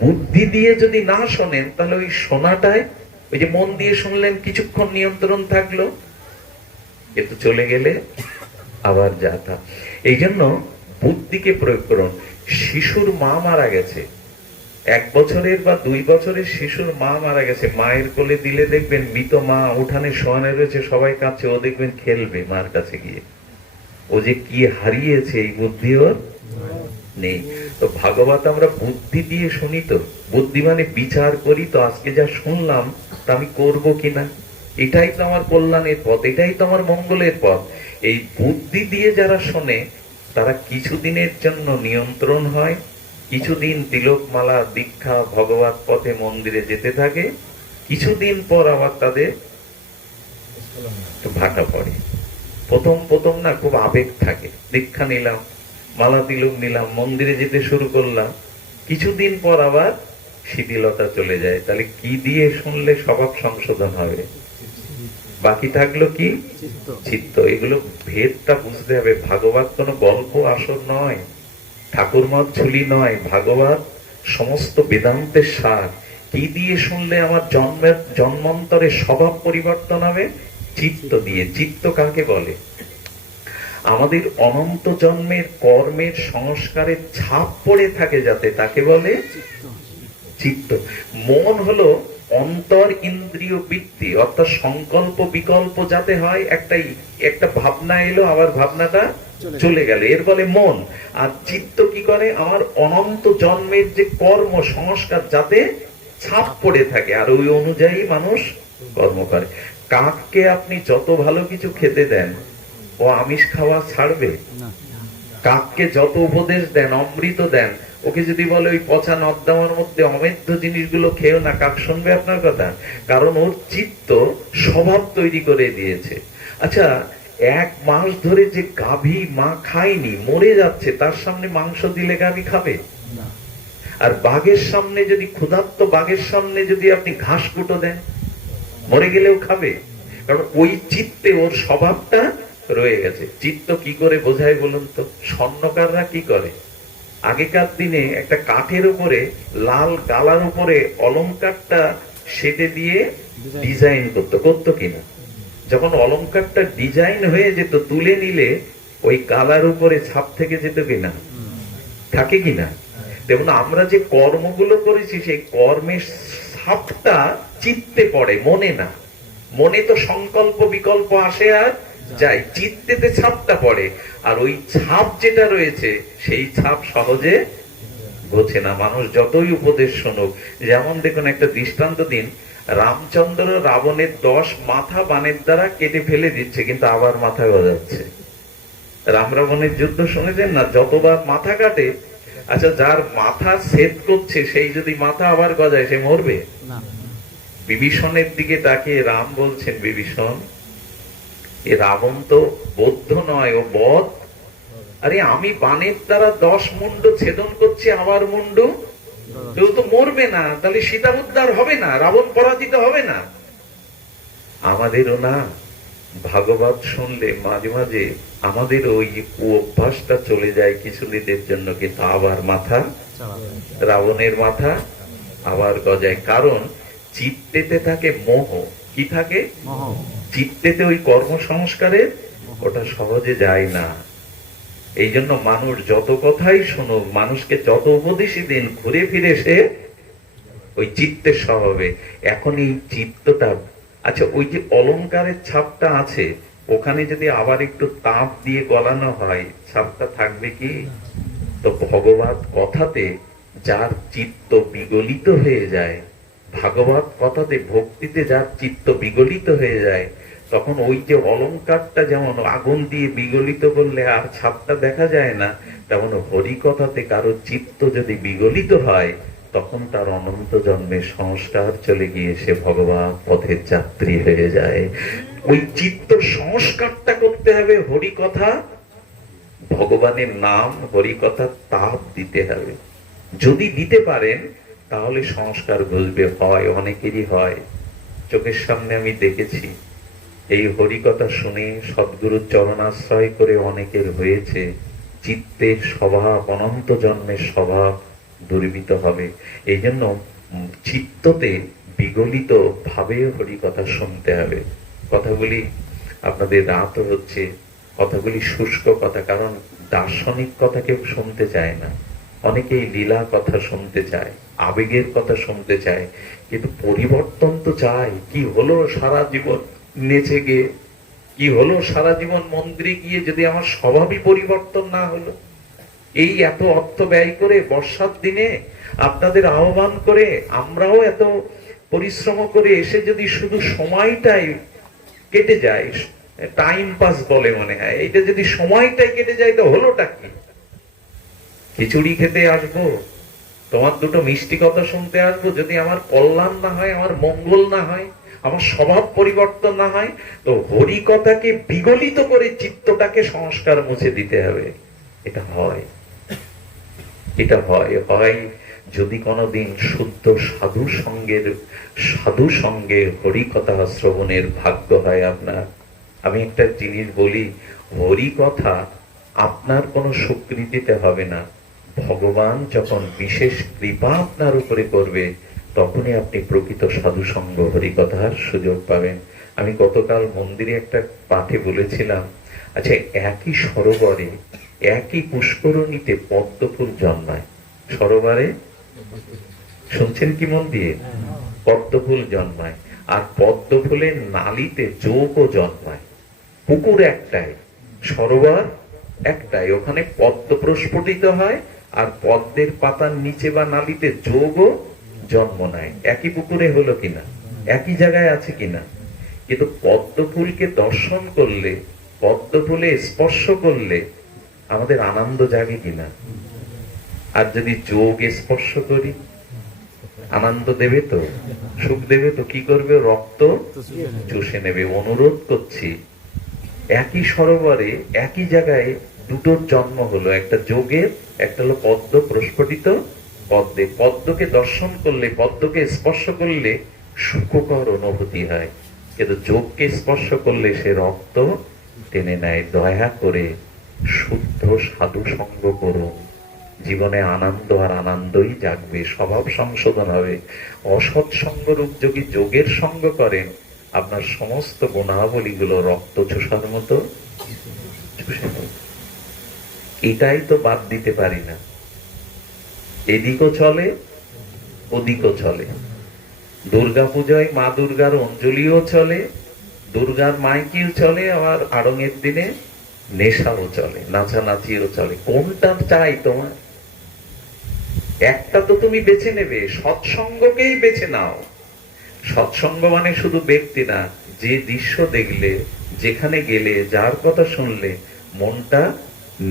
বুদ্ধি দিয়ে যদি না শোনেন, তাহলে ওই শোনাটায়, ওই যে মন দিয়ে শুনলেন কিছুক্ষণ নিয়ন্ত্রণ থাকলো, কিন্তু চলে গেলে আবার যা তা। এই জন্য বুদ্ধিকে প্রয়োগ করুন। শিশুর মা মারা গেছে, 1 বছরের বা 2 বছরের শিশুর মা মারা গেছে, মায়ের কোলে দিলে দেখবেন মৃত মা উঠানে শোয়ানো রয়েছে, সবাই কাঁদছে, ও দেখবেন খেলবে মার কাছে গিয়ে। ও যে কি হারিয়েছে, এই বুদ্ধি ওর নেই। তো ভাগবত আমরা বুদ্ধি দিয়ে শুনি, তো বুদ্ধি মানে বিচার করি, তো আজকে যা শুনলাম তা আমি করবো কিনা, এটাই তো আমার কল্যাণের পথ, এটাই তো আমার মঙ্গলের পথ। এই বুদ্ধি দিয়ে যারা শোনে, তারা কিছুদিনের জন্য নিয়ন্ত্রণ হয়, কিছুদিন তিলক মালা দীক্ষা ভগবত পথে মন্দিরে যেতে থাকে, কিছুদিন পর আবার তাদের ভাটা পড়ে। প্রথম না খুব আবেগ থাকে, দীক্ষা নিলাম, মালা তিলক নিলাম, মন্দিরে যেতে শুরু করলাম, কিছুদিন পর আবার শিথিলতা চলে যায়। তাহলে কি দিয়ে শুনলে স্বভাব সংশোধন হবে? বাকি থাকলো কি? চিত্ত। এগুলো ভেদটা বুঝতে হবে। ভাগবত কোনো গল্প আসর নয়, ঠাকুরমত ঝুলি নয়, ভাগবত সমস্ত বেদান্তের সার। কি দিয়ে শুনলে আমার জন্মান্তরে স্বভাব পরিবর্তন হবে? চিত্ত দিয়ে। চিত্ত কাকে বলে? আমাদের অনন্ত জন্মের কর্মের সংস্কারের ছাপ পড়ে থাকে যাতে, তাকে বলে চিত্ত। মন হলো অন্তর ইন্দ্রিয় বৃত্তি, অর্থাৎ সংকল্প বিকল্প যাতে হয়, একটা ভাবনা এলো, আবার ভাবনাটা চলে গেল, এর বলে মন। আর চিত্ত কি করে? আমার অনন্ত জন্মের যে কর্ম সংস্কার যাতে ছাপ পড়ে থাকে, আর ওই অনুযায়ী মানুষ কর্ম করে। কাককে আপনি যত ভালো কিছু খেতে দেন, ও আমিষ খাওয়া ছাড়বে? কাককে যত উপদেশ দেন, অমৃত দেন, ওকে যদি বলে ওই পচা নর্দমার মধ্যে অমেধ্য জিনিসগুলো খেও না, কাক শুনবে আপনার কথা? কারণ ওর চিত্ত স্বভাব তৈরি করে দিয়েছে। আচ্ছা, 1 মাস ধরে যে গাভী মা খায়নি, মরে যাচ্ছে, তার সামনে মাংস দিলে গাভী খাবে? আর বাঘের সামনে যদি, ক্ষুধার্ত বাঘের সামনে যদি আপনি ঘাস কুটো দেন, মরে গেলেও খাবে? কারণ ওই চিত্তে ওর স্বভাবটা রয়ে গেছে। চিত্ত কি করে বোঝায় বলুন তো? স্বর্ণকাররা কি করে? আগেকার দিনে একটা কাঠের উপরে, লাল গালার উপরে অলংকারটা সেটে দিয়ে ডিজাইন করতো কিনা? যখন অলংকারটা ডিজাইন হয়ে যেত, তুলে নিলে ওই গালার উপরে ছাপ থেকে যেত কিনা? থাকে কিনা? তেমন আমরা যে কর্মগুলো করেছি, সেই কর্মের ছাপটা চিত্তে পড়ে, মনে না। মনে তো সংকল্প বিকল্প আসে আর যায়, চিত্তেতে ছাপটা পড়ে। আর ওই ছাপ যেটা রয়েছে, সেই ছাপ সহজে গোছে না, মানুষ যতই উপদেশ শুনুক। যেমন দেখুন, একটা দৃষ্টান্ত দিন, রামচন্দ্র রাবণের 10 মাথা বানের দ্বারা কেটে ফেলে দিচ্ছে, কিন্তু আবার মাথা গজাচ্ছে। রাম রাবণের যুদ্ধ শুনেছেন না? যতবার মাথা কাটে, আচ্ছা, যার মাথা সেট করছে সেই যদি মাথা আবার গজায়, সে মরবে না। বিভীষণের দিকে তাকিয়ে রাম বলছেন, বিভীষণ, এ রাবণ তো বৌদ্ধ নয়, ও বধ। আরে আমি বানের দ্বারা 10 মুন্ড ছেদন করছি, আমার মুন্ড কেউ তো মরবে না, তাহলে সীতা উদ্ধার হবে না, রাবণ পরাজিত হবে না। আমাদেরও না ভাগবত শুনলে মাঝে মাঝে আমাদের ওই অভ্যাসটা চলে যায় কিছুদিনের জন্য, কিন্তু আবার মাথা, রাবণের মাথা আবার গজায়। কারণ চিত্তেতে থাকে মোহ। কি থাকে? চিত্তেতে ওই কর্মসংস্কারের, ওটা সহজে যায় না। এই জন্য মানুষ যত কথাই শুনুক, মানুষকে যত উপদেশই দিন, ঘুরে ফিরে সে ওই চিত্তের স্বভাবে। এখন এই চিত্তটা, আচ্ছা ওই যে অলংকারের ছাপটা আছে, ওখানে যদি আবার একটু তাপ দিয়ে গলানো হয়, ছাপটা থাকবে কি? তো ভগবত কথাতে যার চিত্ত বিগলিত হয়ে যায়, ভাগবত কথাতে ভক্তিতে যার চিত্ত বিগলিত হয়ে যায়, তখন ওই যে অলংকারটা যেমন আগুন দিয়ে বিগলিত করলে আর ছাপটা দেখা যায় না, তেমন হরি কথাতে কারো চিত্ত যদি বিগলিত হয়, তখন তার অনন্ত জন্মের সংস্কার চলে গিয়ে সে ভগবান পথের যাত্রী হয়ে যায়। ওই চিত্ত সংস্কারটা করতে হবে হরি কথা, ভগবানের নাম, হরি কথা তাপ দিতে হবে। যদি দিতে পারেন তাহলে সংস্কার বুঝবে। হয়, অনেকেরই হয়। চোখের সামনে আমি দেখেছি, এই হরি কথা শুনে সদ্গুরুর চরণাশ্রয় করে অনেকের হয়েছে চিত্তের স্বভাব, অনন্ত জন্মের স্বভাব দুর্বৃত হবে। এই জন্য চিত্ততে বিগলিত ভাবে হরি কথা শুনতে হবে। কথাগুলি আপনাদের রাত হচ্ছে, কথাগুলি শুষ্ক কথা, কারণ দার্শনিক কথা কেউ শুনতে চায় না। অনেকেই লীলা কথা শুনতে চায়, আবেগের কথা শুনতে চায়, কিন্তু পরিবর্তন তো চায়। কি হলো সারা জীবন নেচে গিয়ে, কি হলো সারা জীবন মন্দিরে গিয়ে, যদি আমার স্বভাবই পরিবর্তন না হলো? এই এত অর্থ ব্যয় করে বর্ষার দিনে আপনাদের আহ্বান করে, আমরাও এত পরিশ্রম করে এসে যদি শুধু সময়টাই কেটে যায়, টাইম পাস বলে মনে হয়, এটা যদি সময়টাই কেটে যায় তো হলোটা কি? খিচুড়ি খেতে আসবো, তোমার দুটো মিষ্টি কথা শুনতে আসবো, যদি আমার কল্যাণ না হয়, আমার মঙ্গল না হয়, আমার স্বভাব পরিবর্তন না হয়, তো হরি কথাকে বিগলিত করে চিত্তটাকে সংস্কার মুছে দিতে হবে। এটা হয়, এটা হয়। হয় যদি কোনোদিন শুদ্ধ সাধু সঙ্গে হরি কথা শ্রবণের ভাগ্য হয় আপনার। আমি একটা জিনিস বলি, হরি কথা আপনার কোনো স্বীকৃতিতে হবে না। ভগবান যখন বিশেষ কৃপা আপনার উপরে করবে, তখনই আপনি প্রকৃত সাধু সঙ্গ হরি কথার সুযোগ পাবেন। আমি গতকাল মন্দিরে একটা পাঠে বলেছিলাম, আচ্ছা একই সরোবরে, একই পুষ্করণীতে পদ্মফুল জন্মায়। সরোবরে শুনছেন কি মন দিয়ে? পদ্মফুল জন্মায়। আর পদ্মফুলের নালিতে যোগও জন্মায়। পুকুর একটাই, সরোবর একটাই, ওখানে পদ্ম প্রস্ফুটিত হয়, আর পদ্মের পাতার নিচে বা নালিতে যোগও জন্ম নেয়। একই পুকুরে হলো কিনা, একই জায়গায় আছে কিনা, কিন্তু পদ্ম ফুলকে দর্শন করলে, পদ্ম ফুলে স্পর্শ করলে আমাদের আনন্দ জাগে কিনা? আর যদি যোগ স্পর্শ করি, আনন্দ দেবে তো, সুখ দেবে তো? কি করবে? রক্ত চুষে নেবে। অনুরোধ করছি, একই সরোবরে একই জায়গায় দুটোর জন্ম হলো, একটা যোগের, একটা হলো পদ্ম প্রস্ফুটিত পদ্মে। পদ্মকে দর্শন করলে, পদ্মকে স্পর্শ করলে সুখকর অনুভূতি হয়, কিন্তু যোগকে স্পর্শ করলে সে রক্ত টেনে নেয়। দয়া করে শুদ্ধ সাধু সঙ্গ করুন, জীবনে আনন্দ আর আনন্দই জাগবে, স্বভাব সংশোধন হবে। অসৎ সঙ্গ রূপ যদি যোগের সঙ্গ করেন, আপনার সমস্ত গুণাবলী গুলো রক্ত চোষার মতো চুষে নেবে। এটাই তো বাদ দিতে পারি না। এদিকও চলে, ওদিকও চলে। দুর্গা পূজায় মা দুর্গার অঞ্জলিও চলে, দুর্গার মাইকিও চলে, আবার আড়ঙের দিনে নেশাও চলে, নাচানাচিও চলে। কোনটা চাই তোমার? একটা তো তুমি বেছে নেবে, সৎসঙ্গকেই বেছে নাও। সৎসঙ্গ মানে শুধু ব্যক্তি না, যে দৃশ্য দেখলে, যেখানে গেলে, যার কথা শুনলে মনটা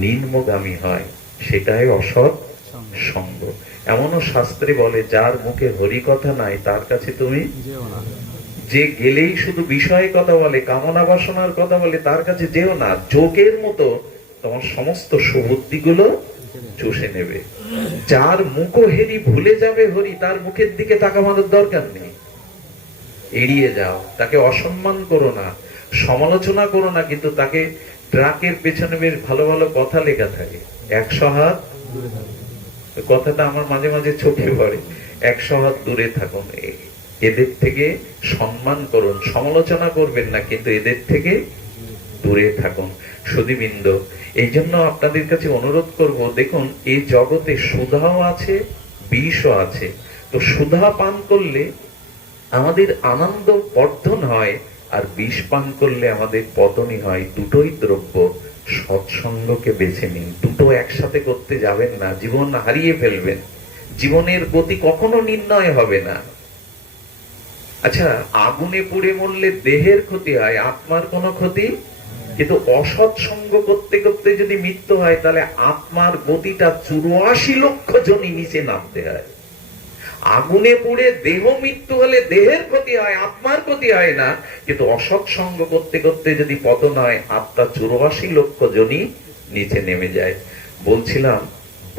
নিম্নগামী হয়, সেটাই অসৎ সঙ্গ। এমনও শাস্ত্রে বলে, যার মুখে হরি কথা নাই তার কাছে তুমি যে গেলেই শুধু বিষয় কথা বলে, কামনা বাসনার কথা বলে, তার কাছে যেও না। যোগের মতো তোমার সমস্ত সুবুদ্ধি গুলো চুষে নেবে। যার মুখ হেরি ভুলে যাবে হরি, তার মুখের দিকে তাকানোর দরকার নেই, এড়িয়ে যাও, তাকে অসম্মান করো না, সমালোচনা করো না, কিন্তু তাকে ট্রাকের পেছনে বেশ ভালো ভালো কথা লেখা থাকে, 100 হাত, কথাটা আমার মাঝে মাঝে চোখে পড়ে, 100 হাত দূরে থাকুন, এদের থেকে সম্মান করুন, সমালোচনা করবেন না, কিন্তু এদের থেকে দূরে থাকুন। সুধীবৃন্দ, এই জন্য আপনাদের কাছে অনুরোধ করব, দেখুন এই জগতে সুধাও আছে, বিষও আছে। তো সুধা পান করলে আমাদের আনন্দ বর্ধন হয়, আর বিষ পান করলে আমাদের পতনই হয়। দুটোই দ্রব্য, সৎসঙ্গকে বেছে নিন। দুটো একসাথে করতে যাবেন না, জীবন হারিয়ে ফেলবেন, জীবনের গতি কখনো নির্ণয় হবে না। আচ্ছা, আগুনে পুড়ে মরলে দেহের ক্ষতি হয়, আত্মার কোনো ক্ষতি? কিন্তু অসৎ সঙ্গ করতে করতে যদি মৃত্যু হয়, তাহলে আত্মার গতিটা 84 লক্ষ জনই নিচে নামতে হয়। আগুনে পুড়ে দেহ মৃত্যু হলে দেহের ক্ষতি হয়, আত্মার ক্ষতি হয় না। কিন্তু অসৎ সঙ্গ করতে করতে যদি পতন হয়, আত্মা 84 লক্ষ জনই নিচে নেমে যায়। বলছিলাম,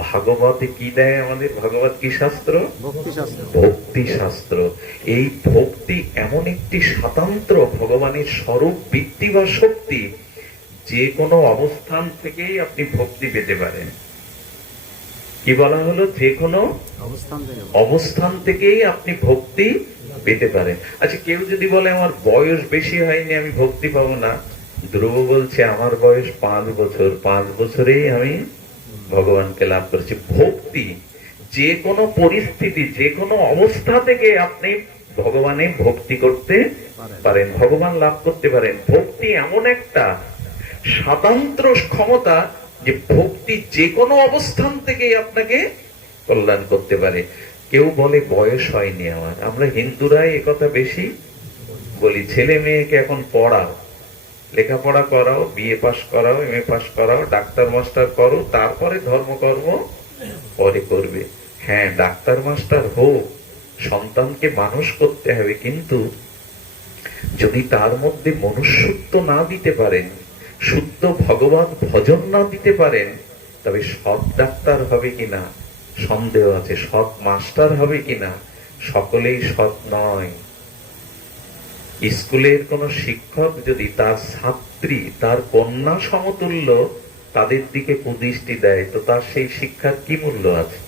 ভাগবতে কি দেয় আমাদের? ভাগবত কি শাস্ত্র? ভক্তি শাস্ত্র। এই ভক্তি এমন একটি স্বতন্ত্র ভগবানের স্বরূপ বৃত্তি বা শক্তি, যে কোনো অবস্থান থেকেই আপনি ভক্তি পেতে পারেন। কি বলা হলো? যে কোনো অবস্থান থেকেই আপনি ভক্তি পেতে পারেন। আচ্ছা, কেউ যদি বলে আমার বয়স বেশি হয়নি, আমি ভক্তি পাবো না, ধ্রুব বলছে আমার বয়স 5 বছর, 5 বছরেই আমি ভগবানকে লাভ করেছি। ভক্তি যে কোনো পরিস্থিতি, যে কোনো অবস্থা থেকে আপনি ভগবানের ভক্তি করতে পারেন, ভগবান লাভ করতে পারেন। ভক্তি এমন একটা স্বতন্ত্র ক্ষমতা, যে ভক্তি যে কোনো অবস্থান থেকেই আপনাকে কল্যাণ করতে পারে। কেউ বলে বয়স হয়নি আমার, আমরা হিন্দুরাই একথা বেশি বলি। ছেলে মেয়েকে এখন পড়াও, লেখাপড়া করাও, বিএ পাস করাও, এমএ পাস করাও, ডাক্তার মাস্টার করো, তারপরে ধর্মকর্ম পরে করবে। হ্যাঁ, ডাক্তার মাস্টার হোক, সন্তানকে মানুষ করতে হবে, কিন্তু যদি তার মধ্যে মনুষ্যত্ব না দিতে পারেন, শুদ্ধ ভগবান ভজন না দিতে পারেন, তবে সৎ ডাক্তার হবে কিনা সন্দেহ আছে, সৎ মাস্টার হবে কিনা। সকলেই সৎ নয়। স্কুলের কোন শিক্ষক যদি তার ছাত্রী, তার কন্যা সমতুল্য, তাদের দিকে কুদৃষ্টি দেয়, তো তার সেই শিক্ষার কি মূল্য আছে?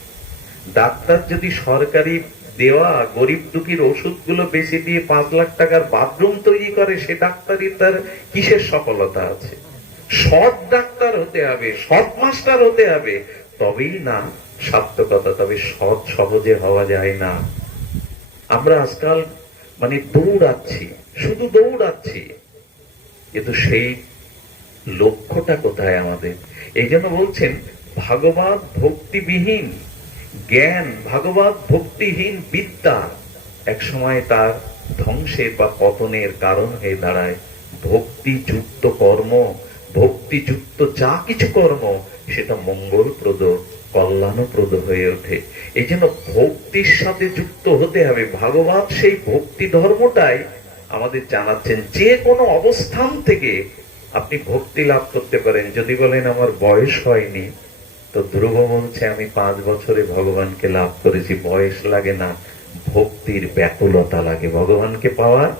ডাক্তার যদি সরকারি দেওয়া গরিব দুঃখীর ওষুধগুলো বেশি দিয়ে 5 লাখ টাকার বাথরুম তৈরি করে, সে ডাক্তারই তার কিসের সফলতা আছে? সৎ ডাক্তার হতে হবে, সৎ মাস্টার হতে হবে, তবেই না সার্থকতা। তবে সৎ সহজে হওয়া যায় না। আমরা আজকাল মানে দৌড়াচ্ছি, শুধু দৌড়াচ্ছি, কিন্তু সেই লক্ষ্যটা কোথায় আমাদের? এই জন্য বলছেন, ভাগবত ভক্তিবিহীন জ্ঞান, ভাগবত ভক্তিহীন বিদ্যা এক সময় তার ধ্বংসের বা পতনের কারণ হয়ে দাঁড়ায়। ভক্তিযুক্ত কর্ম, ভক্তিযুক্ত যা কিছু কর্ম, সেটা মঙ্গলপ্রদ, কল্যাণপ্রদ হয়ে ওঠে। এই জন্য ভক্তির সাথে যুক্ত হতে হবে। ভাগবত সেই ভক্তি ধর্মটাই আমাদের জানাচ্ছেন, যে কোনো অবস্থান থেকে আপনি ভক্তি লাভ করতে পারেন। যদি বলেন আমার বয়স হয়নি, তো ধ্রুব বলছে আমি 5 বছরে ভগবানকে লাভ করেছি। বয়স লাগে না, ভক্তির ব্যাকুলতা লাগে, ভগবানকে পাওয়ার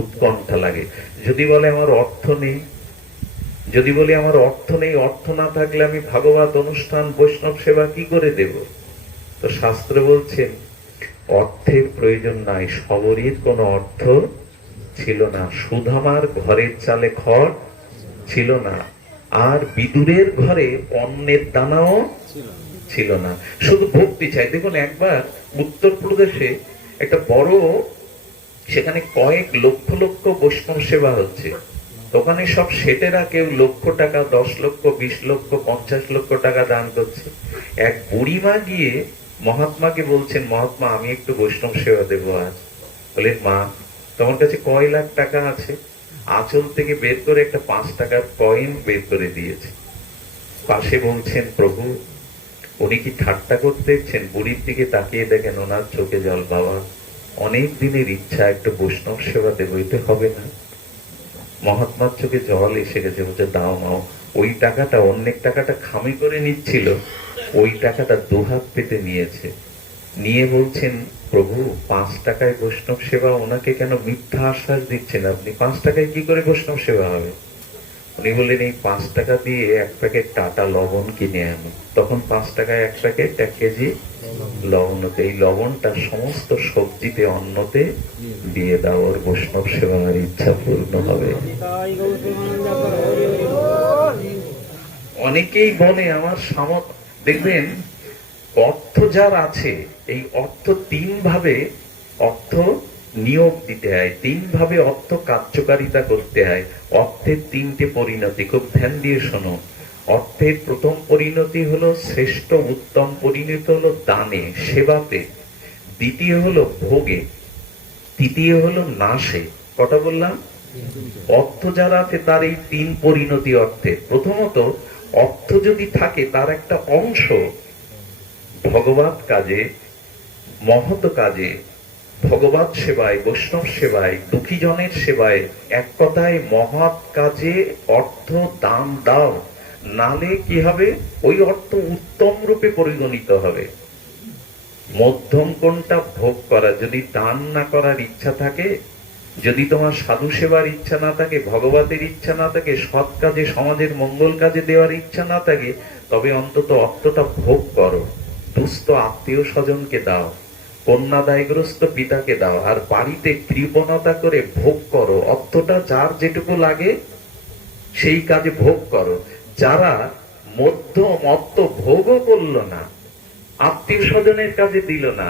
উৎকণ্ঠা লাগে। যদি বলে আমার অর্থ নেই, যদি বলি আমার অর্থ নেই, অর্থ না থাকলে আমি ভাগবত অনুষ্ঠান, বৈষ্ণব সেবা কি করে দেব? তো শাস্ত্র বলছেন অর্থের প্রয়োজন নাই। সবরীর কোনো অর্থ ছিল না, সুধামার ঘরের চালে খড় ছিল না, আর বিদুরের ঘরে অন্নের দানাও ছিল না। শুধু ভক্তি চাই। দেখুন, একবার উত্তরপ্রদেশে একটা বড়, সেখানে কয়েক লক্ষ লক্ষ বৈষ্ণব সেবা হচ্ছে। ওখানে সব সেটেরা কেউ লক্ষ টাকা, 10 লক্ষ, 20 লক্ষ, 50 লক্ষ টাকা দান করছে। এক বুড়িমা গিয়ে মহাত্মাকে বলছেন, মহাত্মা আমি একটু বৈষ্ণব সেবা দেবো আজ। বলেন, মা তোমার কাছে কয় লাখ টাকা আছে? আঁচল থেকে বের করে একটা 5 টাকার কয়েন বের করে দিয়েছে। পাশে বলছেন, প্রভু উনি কি ঠাট্টা করতেছেন? বুড়ির দিকে তাকিয়ে দেখেন, ওনার চোখে জল। বাবা, অনেক দিনের ইচ্ছা, একটু বৈষ্ণব সেবা দেবো, এটা হবে না? মহাত্মার চোখে জল এসে গেছে। বলছে, দাও মাও, ওই টাকাটা, অন্যের টাকাটা খামি করে নিচ্ছিল, ওই টাকাটা দুহাত পেতে নিয়েছে, নিয়ে বলছেন, প্রভু 5 টাকায় বৈষ্ণব সেবা, ওনাকে কেন মিথ্যা আশ্বাস দিচ্ছেন আপনি? 5 টাকায় কি করে বৈষ্ণব সেবা হবে? উনি বললেন, এই 5 টাকা দিয়ে 1 প্যাকেট টাটা লবণ কিনে আনো। তখন 5 টাকায় 1 প্যাকেট, 1 কেজি লবণতে, এই লবণটা সমস্ত সবজিতে, অন্নতে দিয়ে দাও, ওর বৈষ্ণব সেবার ইচ্ছা পূর্ণ হবে। অনেকেই বলে আমার সামর্থ্য, দেখবেন অর্থ যার আছে, এই অর্থ 3 ভাবে অর্থ নিয়োগ দিতে হয়, 3 ভাবে অর্থ কার্যকারিতা করতে হয়। অর্থের 3টে পরিণতি, খুব ধ্যান দিয়ে শোনো। অর্থের প্রথম পরিণতি হলো শ্রেষ্ঠ উত্তম পরিণতি হলো দানে, সেবাতে, দ্বিতীয় হলো ভোগে, তৃতীয় হলো নাশে। কটা বললাম? অর্থ যারা আছে তার এই 3 পরিণতি অর্থে। প্রথমত, অর্থ যদি থাকে তার একটা অংশ ভগবত কাজে, মহৎ কাজে, ভগবত সেবায়, বৈষ্ণব সেবায়, দুঃখী জনের সেবায়, এক কথায় মহৎ কাজে অর্থ দান দাও, নালে কি হবে? ওই অর্থ উত্তম রূপে পরিগণিত হবে। মধ্যম কোনটা? ভোগ করা। যদি দান না করার ইচ্ছা থাকে, যদি তোমার সাধু সেবার ইচ্ছা না থাকে, ভগবতের ইচ্ছা না থাকে, সৎ কাজে, সমাজের মঙ্গল কাজে দেওয়ার ইচ্ছা না থাকে, তবে অন্তত অর্থটা ভোগ করো। দুস্থ আত্মীয় স্বজনকে দাও, কন্যাদায়গ্রস্ত পিতাকে দাও, আর বাড়িতে কৃপণতা করে ভোগ করো। অর্থটা যার যেটুকু লাগে সেই কাজে ভোগ করো। যারা মধ্যম অর্থ ভোগও করলো না, আত্মীয় স্বজনের কাজে দিল না,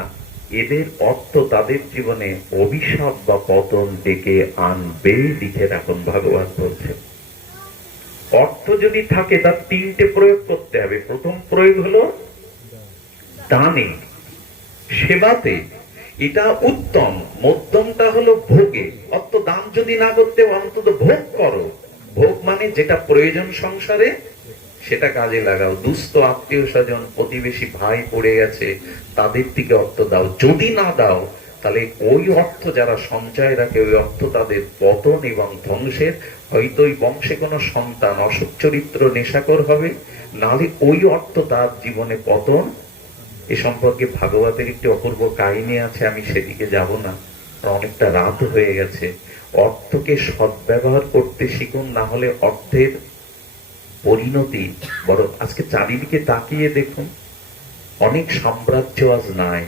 এদের অর্থ তাদের জীবনে অভিশাপ বা পতন ডেকে আনবে। লিখে রাখুন, ভাগবত বলছে। অর্থ যদি থাকে তার 3টে প্রয়োগ করতে হবে। প্রথম প্রয়োগ হলো দানে, সেবাতে, এটা উত্তম। মধ্যমটা হলো ভোগে। অর্থ দান যদি না করতে, অন্তত ভোগ করো। ভোগ মানে যেটা প্রয়োজন সংসারে সেটা কাজে লাগাও। দুস্থ আত্মীয় স্বজন, প্রতিবেশী ভাই পড়ে গেছে, তাদের দিকে অর্থ দাও। যদি না দাও, তাহলে ওই অর্থ যারা সঞ্চয় রাখে, ওই অর্থ তাদের পতন এবং ধ্বংসের। হয়তো ওই বংশে কোনো সন্তান অসৎ চরিত্র, নেশাখোর হবে, নাহলে ওই অর্থ তার জীবনে পতন। এ সম্পর্কে ভাগবতের একটি অপূর্ব কাহিনী আছে, আমি সেদিকে যাব না, অনেকটা রাত হয়ে গেছে। অর্থকে সদ্ব্যবহার করতে শিখুন, না হলে অর্থের পরিণতি বড়। আজকে চারিদিকে তাকিয়ে দেখুন, অনেক সাম্রাজ্য আজ নাই,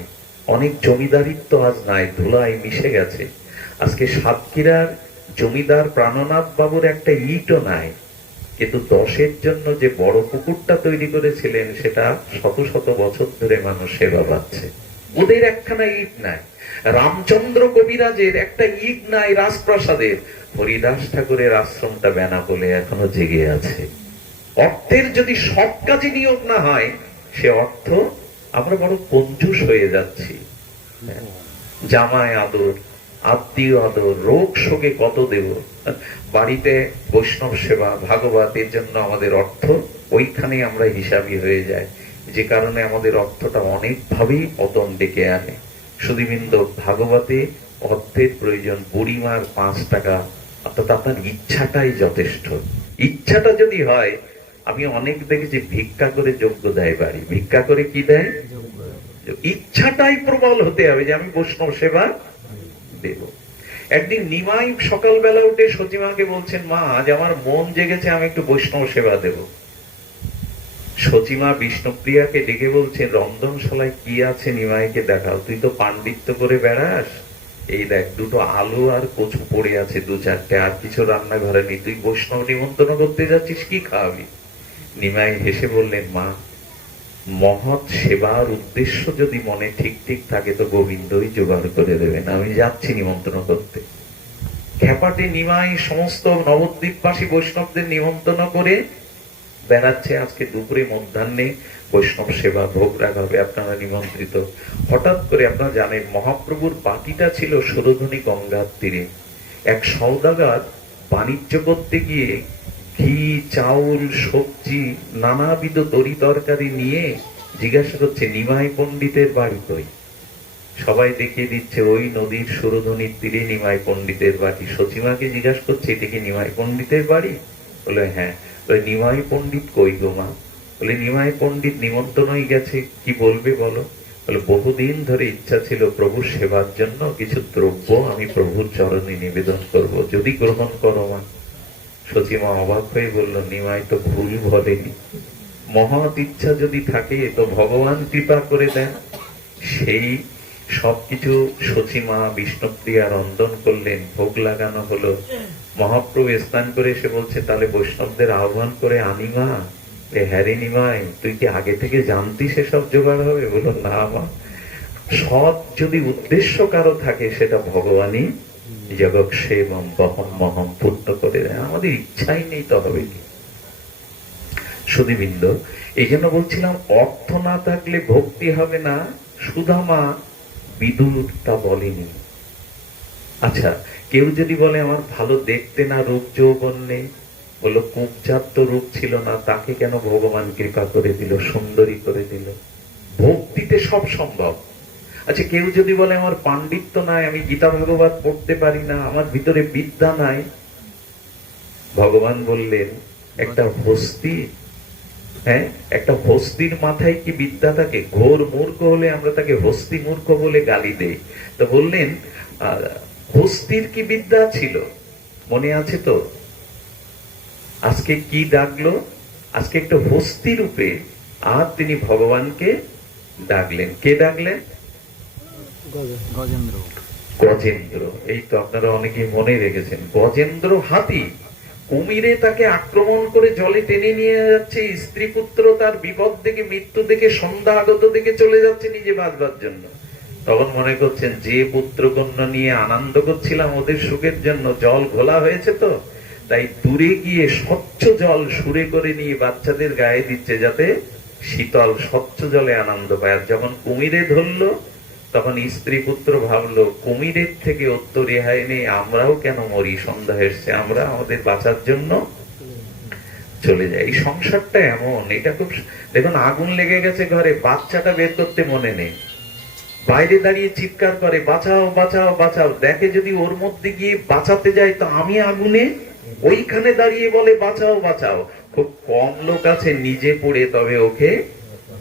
অনেক জমিদারিত্ব আজ নাই, ধুলায় মিশে গেছে। আজকে সাতক্ষীরার জমিদার প্রাণনাথ বাবুর একটা ইটও নাই, কিন্তু 10-এর জন্য যে বড় পুকুরটা তৈরি করেছিলেন, সেটা শত শত বছর ধরে মানুষ সেবা পাচ্ছে। ওদের একখানা ইট নাই। রামচন্দ্র কবিরাজের একটা ইট নাই রাজপ্রাসাদের। হরিদাস ঠাকুরের আশ্রমটা বেনাপোলে এখনো জেগে আছে। অর্থের যদি সৎ কাজে নিয়োগ না হয়, সে অর্থ, আমরা বড় কঞ্জুস হয়ে যাচ্ছি। জামায় আদর, আত্মীয় আদর, রোগ শোকে কত দেব। বাড়িতে বৈষ্ণব সেবা, ভাগবতের জন্য আমাদের অর্থ ওইখানে আমরা হিসাবী হয়ে যাই, যে কারণে আমাদের অর্থটা অনেকভাবেই পতন ডেকে আনে। সুধীবৃন্দ, ভাগবতে অর্থের প্রয়োজন। বুড়িমার 5 টাকা, অর্থাৎ আপনার ইচ্ছাটাই যথেষ্ট। ইচ্ছাটা যদি হয়, আমি অনেক দেখেছি ভিক্ষা করে যোগ্য দেয় বাড়ি। ভিক্ষা করে কি দেয়? ইচ্ছাটাই প্রবল হতে হবে যে আমি বৈষ্ণব সেবা দেব। একদিন নিমাই সকালবেলা উঠে সচিমাকে বলছেন, মা আজ আমার মন জেগেছে, আমি একটু বৈষ্ণব সেবা দেব। সচিমা বিষ্ণুপ্রিয়াকে ডেকে বলছেন, রন্ধনশালায় কি আছে নিমাইকে দেখাও, তুই তো পাণ্ডিত্য করে বেড়াস, এই দেখ 2টো আলু আর কচু পড়ে আছে, 2-4টে, আর কিছু রান্নাঘরে নেই, তুই বৈষ্ণব নিমন্ত্রণ করতে যাচ্ছিস, কি খাওয়াবি? নিমাই হেসে বললেন, মা মহৎ সেবার উদ্দেশ্য যদি মনে ঠিক ঠিক থাকে, তো গোবিন্দই জোগাড় করে দেবেন, আমি যাচ্ছি নিমন্ত্রণ করতে। খেপাটে নিমাই সমস্ত নবদ্বীপবাসী বৈষ্ণবদের নিমন্ত্রণ করে বেড়াচ্ছে। আজকে দুপুরে মধ্যাহ্নে বৈষ্ণব সেবা ভোগ রাখা হবে, আপনারা নিমন্ত্রিত। হঠাৎ করে আপনারা জানেন, মহাপ্রভুর বাটিটা ছিল সুরধনী গঙ্গার তীরে। এক সওদাগর বাণিজ্য করতে গিয়ে ঘি, চাউল, সবজি, নানাবিধ তরি তরকারি নিয়ে জিজ্ঞাসা করছে, নিমাই পণ্ডিতের বাড়ি কই? সবাই দেখিয়ে দিচ্ছে, ওই নদীর সুরধনীর তীরে নিমাই পণ্ডিতের বাড়ি। সচিমাকে জিজ্ঞাসা করছে, এটা কি নিমাই পণ্ডিতের বাড়ি? বলে হ্যাঁ। ওই নিমাই পণ্ডিত কই গো মা? বলে নিমাই পণ্ডিত নিমন্ত্রণই গেছে, কি বলবে বলো? বলে বহুদিন ধরে ইচ্ছা ছিল প্রভুর সেবার জন্য কিছু দ্রব্য আমি প্রভুর চরণে নিবেদন করব, যদি গ্রহণ করো মা। সচিমা অবাক হয়ে বলল, নিমাই তো ভুল বলেনি, মহৎ ইচ্ছা যদি থাকে তো ভগবান কৃপা করে দেন। সেই সবকিছু সচিমা বিষ্ণুপ্রিয়া রন্ধন করলেন, ভোগ লাগানো হলো। মহাপ্রভু স্নান করে এসে বলছে, তাহলে বৈষ্ণবদের আহ্বান করে আনি মা? হ্যাঁ রে নিমাই, তুই কি আগে থেকে জানতিস সেসব জোগাড় হবে? বলল, না মা, সৎ যদি উদ্দেশ্য কারো থাকে সেটা ভগবানই জগৎ সেবম বহম মহম পূর্ণ করে দেয়, আমাদের ইচ্ছাই নেই তো হবে কি? সুধীবৃন্দ, এই জন্য বলছিলাম অর্থ না থাকলে ভক্তি হবে না। সুদামা বিদুর তা বলেনি। আচ্ছা, কেউ যদি বলে আমার ভালো দেখতে না, রূপ যৌবন নেই, বললো কুবজাত তো রূপ ছিল না, তাকে কেন ভগবান কৃপা করে দিল, সুন্দরী করে দিল? ভক্তিতে সব সম্ভব। আচ্ছা, কেউ যদি বলে আমার পাণ্ডিত্য নাই, আমি গীতা ভাগবত পড়তে পারি না, আমার ভিতরে বিদ্যা নাই, ভগবান বললেন একটা হস্তি, হ্যাঁ, একটা হস্তির মাথায় কি বিদ্যা থাকে? ঘোর মূর্খ হলে আমরা তাকে হস্তি মূর্খ বলে গালি দেই। তো বললেন হস্তির কি বিদ্যা ছিল? মনে আছে তো? আজকে কি ডাকলো? আজকে একটা হস্তি রূপে আর তিনি ভগবানকে ডাকলেন। কে ডাকলেন? গজেন্দ্র। গজেন্দ্র। এই তো আপনারা অনেকেই মনে রেখেছেন, গজেন্দ্র হাতি। কুমিরে তাকে আক্রমণ করে জলে টেনে নিয়ে যাচ্ছে, স্ত্রী পুত্র তার বিপদ দেখে, মৃত্যু দেখে, সন্ধ্যা আগত দেখে চলে যাচ্ছে নিজে বাঁচবার জন্য। তখন মনে করছেন যে পুত্র কন্যা নিয়ে আনন্দ করছিলাম ওদের সুখের জন্য, জল ঘোলা হয়েছে তো তাই দূরে গিয়ে স্বচ্ছ জল সুরে করে নিয়ে বাচ্চাদের গায়ে দিচ্ছে, যাতে শীতল স্বচ্ছ জলে আনন্দ পায়। আর যখন কুমিরে ধরলো তখন স্ত্রী পুত্র ভাবলো কুমিরের থেকে অত্য রেহাই নেই, আমরাও কেন মরি, সন্ধ্যা এসছে, আমরা আমাদের বাঁচার জন্য চলে যায়। এই সংসারটা এমন, এটা খুব, দেখুন আগুন লেগে গেছে ঘরে, বাচ্চাটা বের করতে মনে নেই, বাইরে দাঁড়িয়ে চিৎকার করে বাঁচাও বাঁচাও বাঁচাও, দেখে যদি ওর মধ্যে গিয়ে বাঁচাতে যায় তো আমি আগুনে, ওইখানে দাঁড়িয়ে বলে বাঁচাও বাঁচাও। খুব কম লোক আছে নিজে পড়ে তবে ওকে